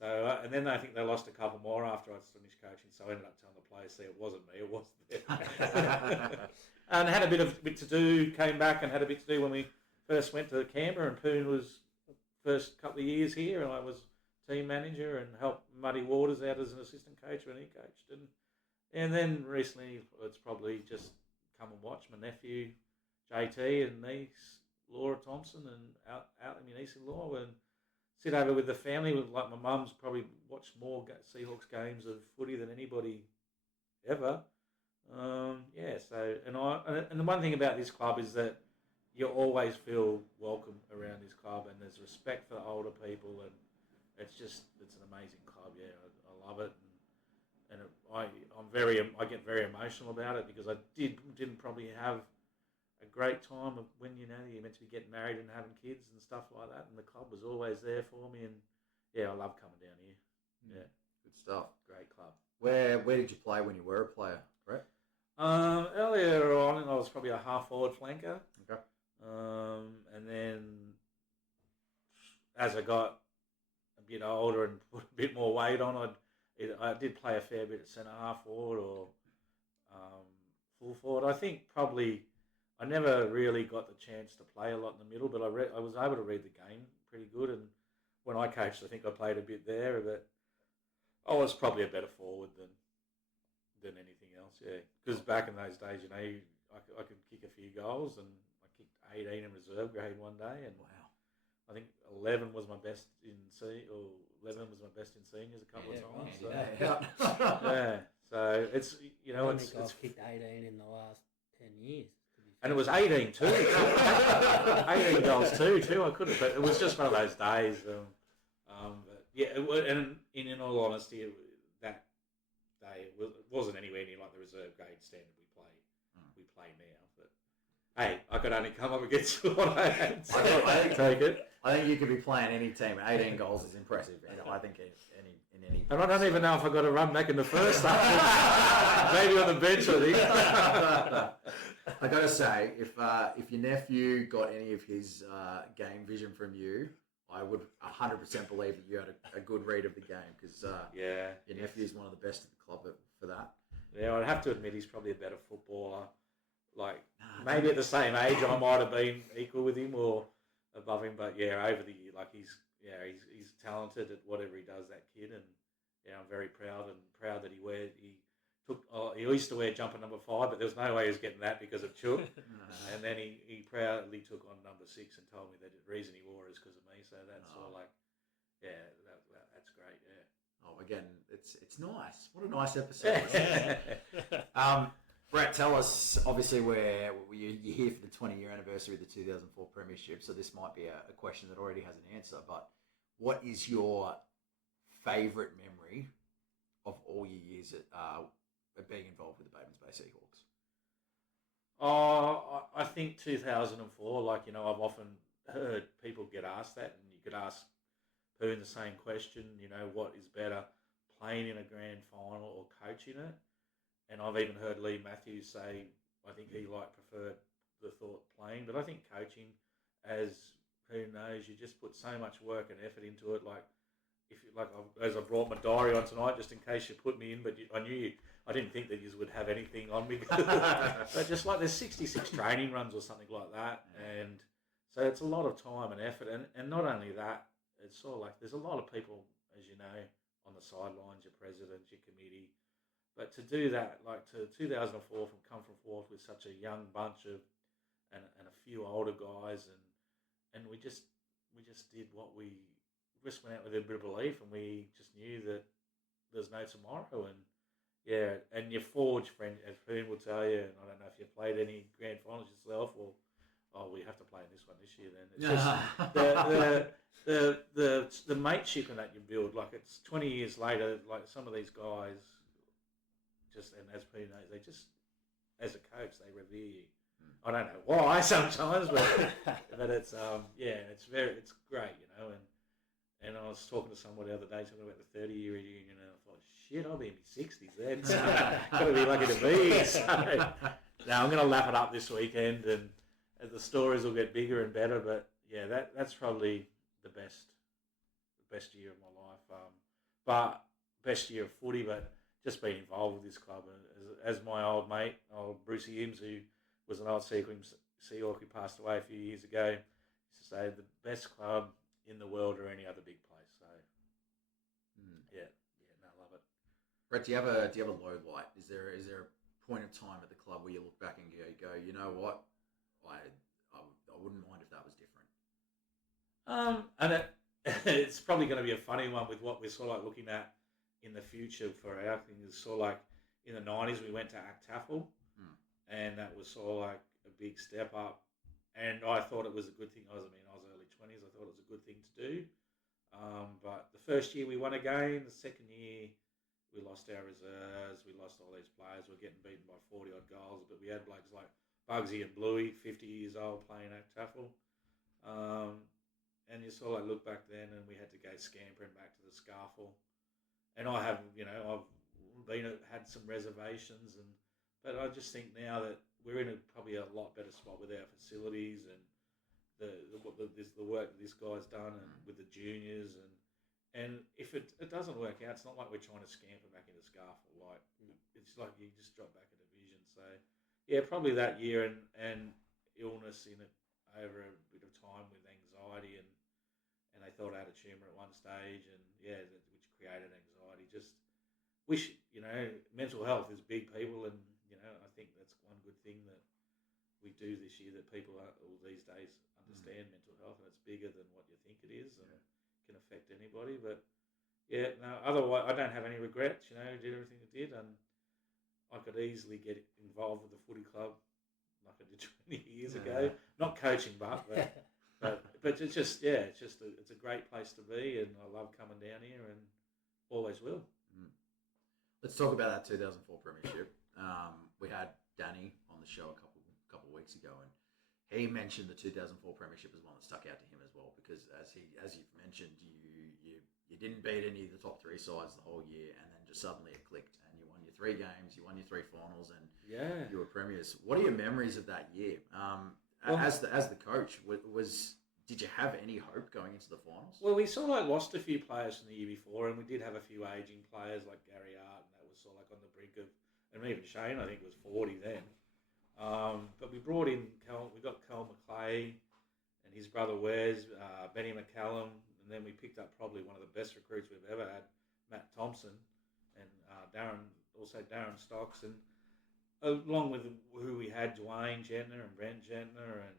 So, and then I think they lost a couple more after I'd finished coaching, so I ended up telling the players, see, it wasn't me, it wasn't them. And had a bit to do, came back and had a bit to do when we first went to Canberra, and Poon was the first couple of years here, and I was team manager and helped Muddy Waters out as an assistant coach when he coached. And then recently, it's probably just come and watch my nephew, JT, and niece, Laura Thompson, and out my niece-in-law, and sit over with the family. Like my mum's probably watched more Seahawks games of footy than anybody ever. And the one thing about this club is that you always feel welcome around this club, and there's respect for the older people, and it's an amazing club. Yeah, I love it, and I get very emotional about it because I didn't probably have a great time of when you're meant to be getting married and having kids and stuff like that, and the club was always there for me, and I love coming down here. Yeah, good stuff. Great club. Where did you play when you were a player, Brett? Earlier on, I was probably a half-forward flanker. Okay. And then as I got a bit older and put a bit more weight on, I did play a fair bit at centre half forward or full forward. I think probably I never really got the chance to play a lot in the middle, but I was able to read the game pretty good. And when I coached, I think I played a bit there, but I was probably a better forward than anything else. Yeah, because back in those days, I could kick a few goals, and I kicked 18 in reserve grade one day, and Wow. I think 11 was my best in or 11 was my best in seniors a couple of times. So, yeah, so it's I've kicked 18 in the last 10 years. And it was 18 too. 18 goals too. I could have, but it was just one of those days. But yeah, and in all honesty, that day it wasn't anywhere near like the reserve grade standard we play now. But hey, I could only come up against what I had. So I take it. I think you could be playing any team. 18 goals is impressive. And I think in any. And I don't even know if I got a run back in the first half. Maybe on the bench, I think. I got to say, if your nephew got any of his game vision from you, I would 100% believe that you had a good read of the game because your nephew is one of the best at the club for that. Yeah, I'd have to admit he's probably a better footballer. Like maybe at the same age, I might have been equal with him or above him, but yeah, over the year, like he's talented at whatever he does. That kid, and yeah, I'm very proud that he used to wear jumper number 5, but there was no way he was getting that because of Chook. And then he proudly took on number 6 and told me that the reason he wore it is because of me. So that's all like, yeah, that's great. Yeah. Oh, again, it's nice. What a nice episode. Brett, tell us, obviously you're here for the 20-year anniversary of the 2004 Premiership, so this might be a question that already has an answer, but what is your favourite memory of all your years at being involved with the Batemans Bay Seahawks? Oh, I think 2004, like, I've often heard people get asked that, and you could ask Poon the same question, what is better, playing in a grand final or coaching it? And I've even heard Lee Matthews say, I think he preferred the thought playing, but I think coaching, as who knows, you just put so much work and effort into it. Like as I brought my diary on tonight, just in case you put me in, but I didn't think that you would have anything on me. But just like there's 66 training runs or something like that, and so it's a lot of time and effort, and not only that, it's sort of like there's a lot of people, as you know, on the sidelines, your president, your committee. But to do that, like to 2004, come from fourth with such a young bunch of and a few older guys, and we just did what we just went out with a bit of belief, and we just knew that there's no tomorrow, and your forge friend, as Poon will tell you, and I don't know if you've played any grand finals yourself, or we have to play in this one this year. Then it's just the mateship and that you build. Like it's 20 years later, like some of these guys. And as Peter knows, they just, as a coach, they revere you. I don't know why sometimes, but it's it's great, And I was talking to someone the other day talking about the 30-year reunion, and I thought, shit, I'll be in my 60s then. So got to be lucky to be. So now I'm going to lap it up this weekend, and the stories will get bigger and better. But yeah, that's probably the best year of my life. But best year of footy, but. Just being involved with this club, as my old mate, Brucey Imms, who was an old Seahawk who passed away a few years ago, used to say the best club in the world or any other big place. So, I love it. Brett, do you have a low light? Is there a point of time at the club where you look back and go, you know what, I wouldn't mind if that was different. And it's probably going to be a funny one with what we're sort of like looking at. In the future for our thing is sort of like in the 90s we went to ACTAFL and that was sort of like a big step up, and I thought it was a good thing. I was early 20s. I thought it was a good thing to do, but the first year we won a game, the second year we lost our reserves, we lost all these players, we were getting beaten by 40 odd goals, but we had blokes like Bugsy and Bluey, 50 years old, playing ACTAFL, and you sort of like look back then and we had to go scampering back to the Scarfle. And I have, I've had some reservations, but I just think now that we're in probably a lot better spot with our facilities, and the work this guy's done and with the juniors and if it doesn't work out, it's not like we're trying to scamper back into Scarfell. Like it's like you just drop back a division. So yeah, probably that year and illness in it over a bit of time with anxiety and they thought I had a tumour at one stage and which created anxiety. Just wish mental health is big, people, and I think that's one good thing that we do this year that people these days understand mental health and it's bigger than what you think it is and can affect anybody. But otherwise I don't have any regrets. Did everything I did and I could easily get involved with the footy club like I did 20 years ago. Not coaching, but it's just it's a great place to be and I love coming down here and always will. Let's talk about that 2004 Premiership. We had Danny on the show a couple of weeks ago, and he mentioned the 2004 Premiership as one that stuck out to him as well because, as you've mentioned, you didn't beat any of the top three sides the whole year, and then just suddenly it clicked, and you won your 3 games, you won your 3 finals, and you were premiers. What are your memories of that year? As the coach, did you have any hope going into the finals? Well, we sort of lost a few players from the year before, and we did have a few aging players like Gary Hart, and that was sort of on the brink of, and even Shane, I think, was 40 then. But we brought in we got Cal McClay and his brother Wes, Benny McCallum, and then we picked up probably one of the best recruits we've ever had, Matt Thompson, and Darren Stocks, and along with who we had, Dwayne Gentner and Brent Gentner, and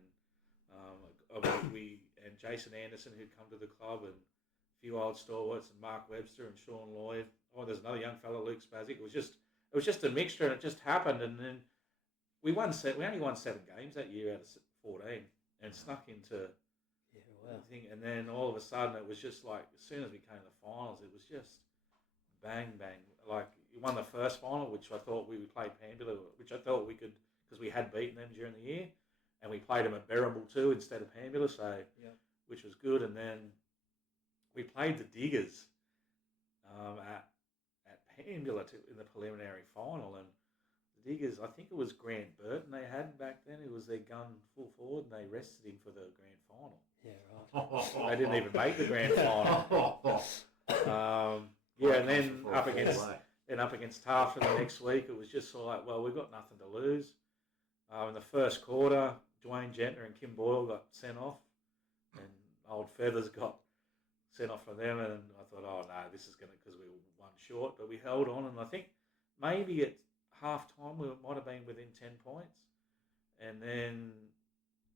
and Jason Anderson who'd come to the club, and a few old stalwarts, and Mark Webster and Sean Lloyd. Oh, there's another young fellow, Luke Spazic. It was just a mixture, and it just happened, and then. We only won 7 games that year out of 14 and snuck into the thing. And then all of a sudden it was just like, as soon as we came to the finals, it was just bang, bang. Like, we won the first final, which I thought we played Pambula, which I thought we could, because we had beaten them during the year. And we played them at Berrimble too instead of Pambula, which was good. And then we played the Diggers at Pambula in the preliminary final. And Diggers, I think it was Grant Burton they had back then. It was their gun full forward, and they rested him for the grand final. Yeah, right. They didn't even make the grand final. And then up against Taft the next week, it was just sort of like, well, we've got nothing to lose. In the first quarter, Dwayne Gentner and Kim Boyle got sent off, and Old Feathers got sent off from them. And I thought, oh no, this is going to, because we were 1 short, but we held on, and I think maybe at half-time, we might have been within 10 points. And then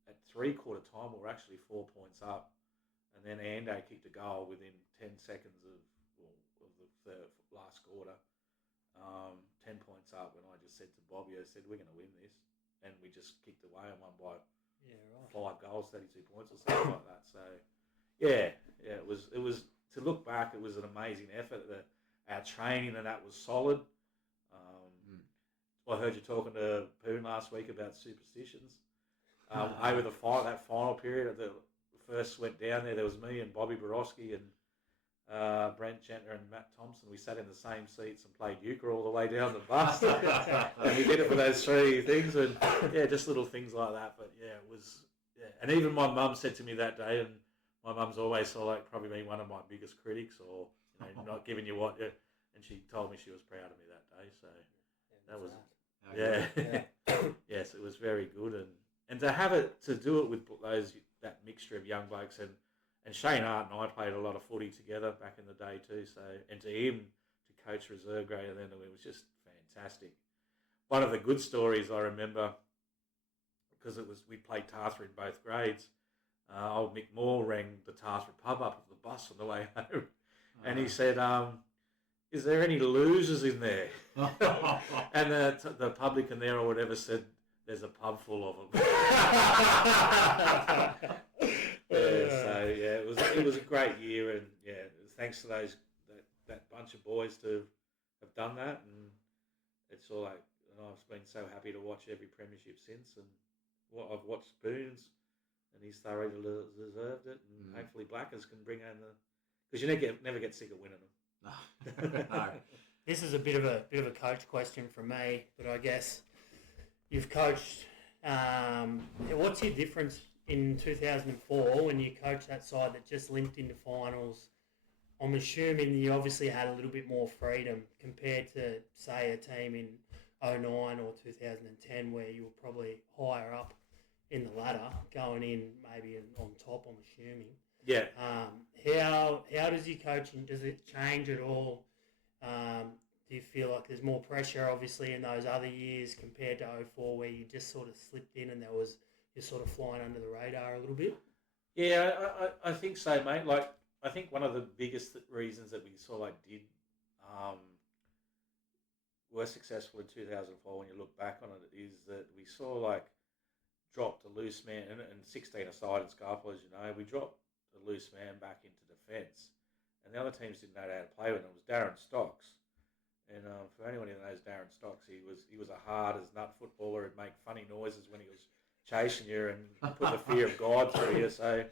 at 3/4 time, we were actually 4 points up. And then Ando kicked a goal within 10 seconds of the last quarter. 10 points up, and I just said to Bobby, I said, we're going to win this. And we just kicked away and won by 5 goals, 32 points or something like that. So, it was, to look back, it was an amazing effort. Our training and that was solid. I heard you talking to Poon last week about superstitions. Over that final period, the first went down there was me and Bobby Borowski and Brent Gentner and Matt Thompson. We sat in the same seats and played euchre all the way down the bus. And we did it for those 3 things, and just little things like that. But it was, And even my mum said to me that day, and my mum's always sort of probably been one of my biggest critics, or not giving you what, and she told me she was proud of me that day. So that was. Yes, it was very good, and to do it with that mixture of young blokes, and Shane Hart and I played a lot of footy together back in the day too. So, and to him to coach reserve grade, then it was just fantastic. One of the good stories I remember, because we played Tathra in both grades. Old Mick Moore rang the Tathra pub up at the bus on the way home, and he said, is there any losers in there? And the publican there or whatever said, there's a pub full of them. It was a great year, and thanks to that bunch of boys to have done that, and it's all like, and I've been so happy to watch every premiership since, and I've watched Spoons, and he's thoroughly deserved it, and hopefully Blackers can bring home because you never get sick of winning them. No. This is a bit of a coach question from me, but I guess you've coached. What's your difference in 2004 when you coached that side that just limped into finals, I'm assuming you obviously had a little bit more freedom compared to, say, a team in 09 or 2010 where you were probably higher up in the ladder, going in maybe on top, I'm assuming. Yeah. How does your coaching, does it change at all? Do you feel like there's more pressure, obviously, in those other years compared to 04 where you just sort of slipped in and you're sort of flying under the radar a little bit? Yeah, I think so, mate. Like, I think one of the biggest reasons that we sort of like did were successful in 2004 when you look back on it is that we sort of like dropped a loose man, and 16 aside in Scarpa, as you know, we dropped a loose man back into defence, and the other teams didn't know how to play with him. It was Darren Stocks. And for anyone who knows Darren Stocks, he was a hard as nut footballer. He'd make funny noises when he was chasing you and put the fear of God through you. So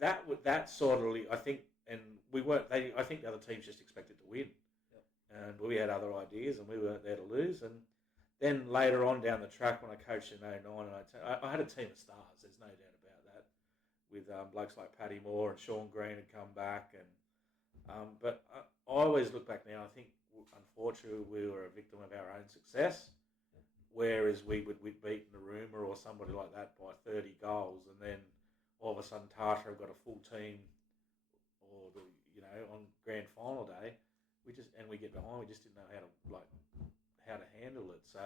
that sort of, I think, and we weren't. I think the other teams just expected to win, and we had other ideas, and we weren't there to lose. And then later on down the track, when I coached in 09, and I had a team of stars. There's no doubt about that, with blokes like Paddy Moore and Sean Green had come back, and but I always look back now. I think, unfortunately, we were a victim of our own success, whereas we would beat Narooma or somebody like that by 30 goals, and then all of a sudden Tata have got a full team, or on grand final day, we get behind. We just didn't know how to handle it. So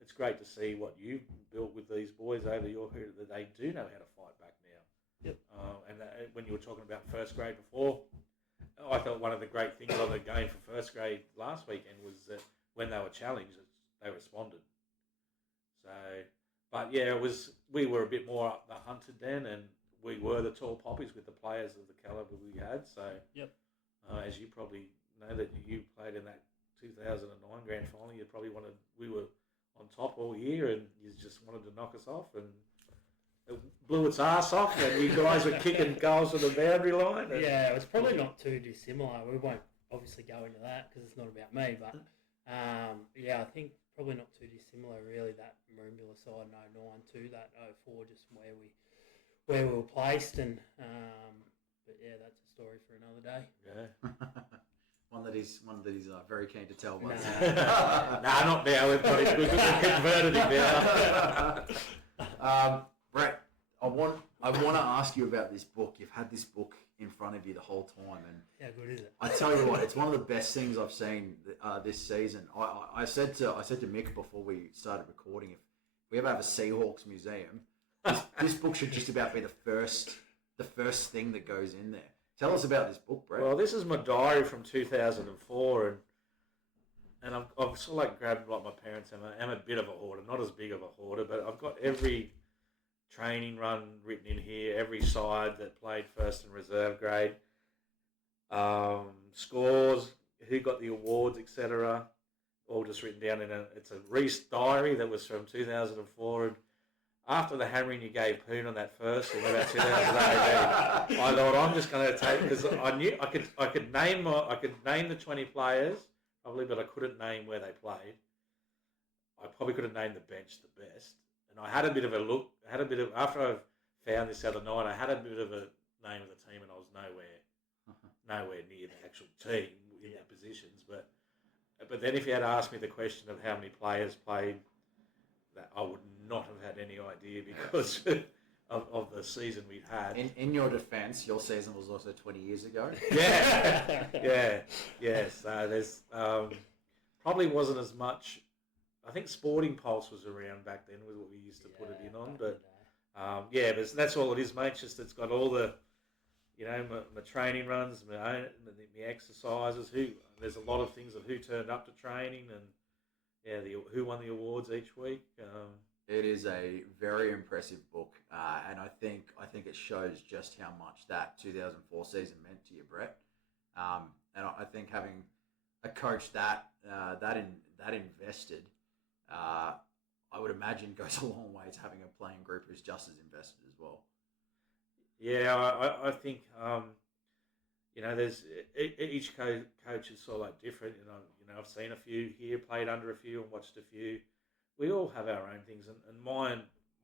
it's great to see what you've built with these boys over your period, that they do know how to fight back now. When you were talking about first grade before, I thought one of the great things on the game for first grade last weekend was that when they were challenged, they responded. So, but yeah, we were a bit more up the hunted then, and we were the tall poppies with the players of the calibre we had. So, as you probably know, that you played in that 2009 grand final, we were on top all year, and you just wanted to knock us off, and it blew its ass off, and you guys were kicking goals to the boundary line. Yeah, it's probably not too dissimilar. We won't obviously go into that because it's not about me, but I think probably not too dissimilar, really, that Merimbula side in 09 to that 04, just where we were placed, and but yeah, that's a story for another day. Yeah. One that he's very keen to tell. Nah, not now. We've converted him now. Brett, I want to ask you about this book. You've had this book in front of you the whole time, and how good is it? I tell you what, it's one of the best things I've seen this season. I said to Mick before we started recording, if we ever have a Seahawks museum, this book should just about be the first thing that goes in there. Tell us about this book, Brett. Well, this is my diary from 2004, and I've sort of like grabbed like my parents. I'm a bit of a hoarder, not as big of a hoarder, but I've got every training run written in here, every side that played first and reserve grade, scores, who got the awards, etc. All just written down it's a Reese diary that was from 2004. And after the hammering you gave Poon on that first in about 2018, I thought I'm just going to take, because I knew I could name the 20 players probably, but I couldn't name where they played. I probably could have named the bench the best. And I had a bit of a look. After I found this other night, I had a bit of a name of the team, and I was nowhere near the actual team in the positions. But then if you had asked me the question of how many players played, that I would not have had any idea because of the season we've had. In your defence, your season was also 20 years ago. Yeah. So there's probably wasn't as much. I think Sporting Pulse was around back then, was what we used to put it in on. But but that's all it is, mate. It's just got all the, my training runs, my exercises. There's a lot of things of who turned up to training, and who won the awards each week. It is a very impressive book, and I think it shows just how much that 2004 season meant to you, Brett. And I think having a coach that invested, I would imagine goes a long way to having a playing group who's just as invested as well. Yeah, I think there's each coach is sort of like different. I've seen a few here, played under a few, and watched a few. We all have our own things, and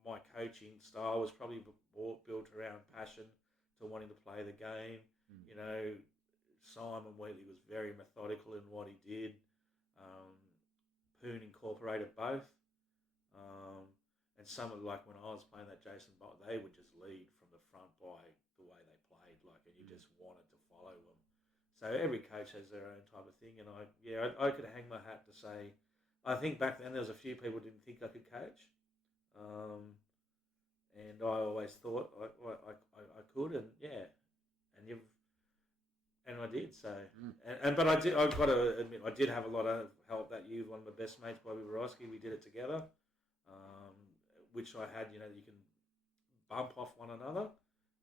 my coaching style was probably built around passion to wanting to play the game. You know, Simon Wheatley was very methodical in what he did. Poon incorporated both. And some of, like when I was playing that Jason Bott, they would just lead from the front by the way they played, like, and you just wanted to follow them. So every coach has their own type of thing, and I could hang my hat to say, I think back then there was a few people who didn't think I could coach, and I always thought I could, and and I did. So, but I've got to admit, I did have a lot of help that year. One of my best mates, Bobby Borowski, we did it together. Which I had, you know, you can bump off one another,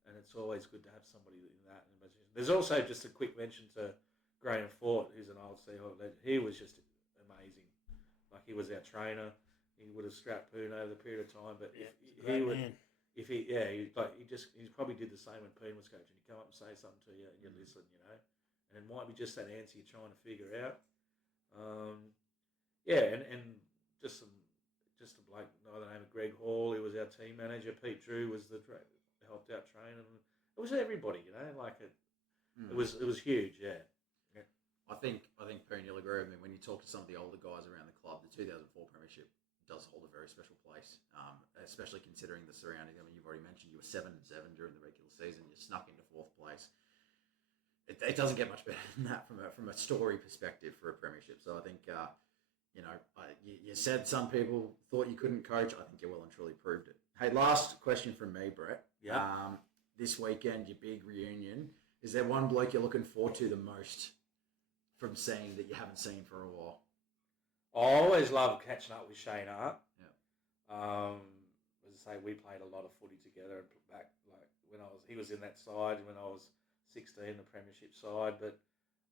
and it's always good to have somebody in that. There's also just a quick mention to Graham Fort, who's an old Seahawk legend. He was just amazing. Like, he was our trainer. He would have scrapped Poon over the period of time, but he probably did the same when Poon was coaching. He'd come up and say something to you, and you listen, you know, and it might be just that answer you're trying to figure out. And just a bloke by the name of Greg Hall, who was our team manager. Pete Drew was helped out train, and it was everybody, you know, like it was huge, yeah. I think Poon, you'll agree with me when you talk to some of the older guys around the club. The 2004 Premiership does hold a very special place, especially considering the surroundings. I mean, you've already mentioned you were 7-7 during the regular season. You snuck into 4th place. It doesn't get much better than that from a story perspective for a Premiership. So I think. You know, you said some people thought you couldn't coach. I think you well and truly proved it. Hey, last question from me, Brett. Yeah. This weekend, your big reunion. Is there one bloke you're looking forward to the most from seeing that you haven't seen for a while? I always love catching up with Shane Hart. Yeah. As I say, we played a lot of footy together back, like when he was in that side when I was 16, the Premiership side. But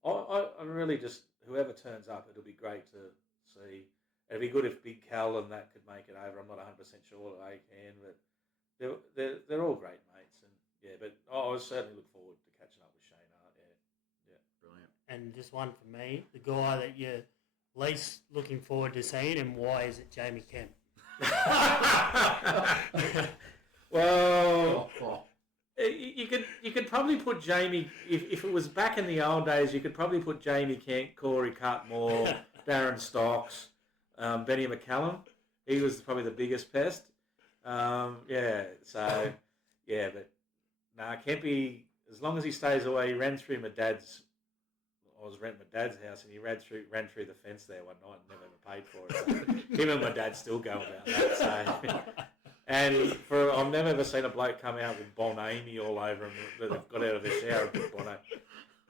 I really just, whoever turns up, it'll be great to see. It'd be good if Big Cal and that could make it over. I'm not 100% sure that they can, but they're all great mates, and But I certainly look forward to catching up with Shane Hart. Yeah, Brilliant. And just one for me, the guy that you're least looking forward to seeing, and why is it Jamie Kemp? Well. You could probably put Jamie, if it was back in the old days, you could probably put Jamie Kent, Corey Cutmore, Darren Stocks, Benny McCallum. He was probably the biggest pest. But Kempy, as long as he stays away, he ran through my dad's, I was renting my dad's house, and he ran through the fence there one night and never ever paid for it. So him and my dad still go about that. So. And I've never ever seen a bloke come out with Bon Amy all over him that they've got out of the shower and put Bon Amy.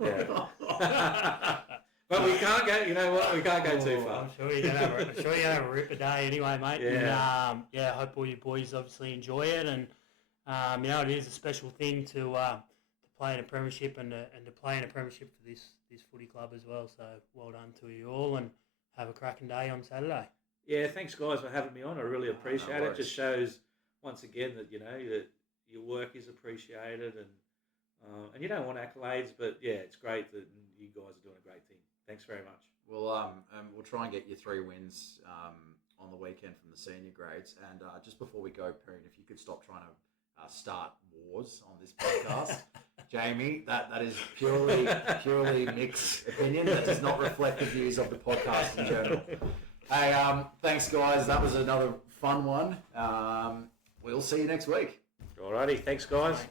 Yeah. But we can't go, you know what, we can't go too far. I'm sure you're going to have a ripper day anyway, mate. Yeah. And, I hope all you boys obviously enjoy it. And, it is a special thing to play in a Premiership and to play in a Premiership for this footy club as well. So well done to you all, and have a cracking day on Saturday. Yeah, thanks guys for having me on. I really appreciate it. It just shows once again that that your work is appreciated, and you don't want accolades, but it's great that you guys are doing a great thing. Thanks very much. We'll try and get you 3 wins on the weekend from the senior grades. And just before we go, Poon, if you could stop trying to start wars on this podcast. Jamie, that is purely mixed opinion. That does not reflect the views of the podcast in general. Hey, thanks guys. That was another fun one. We'll see you next week. Alrighty, thanks guys.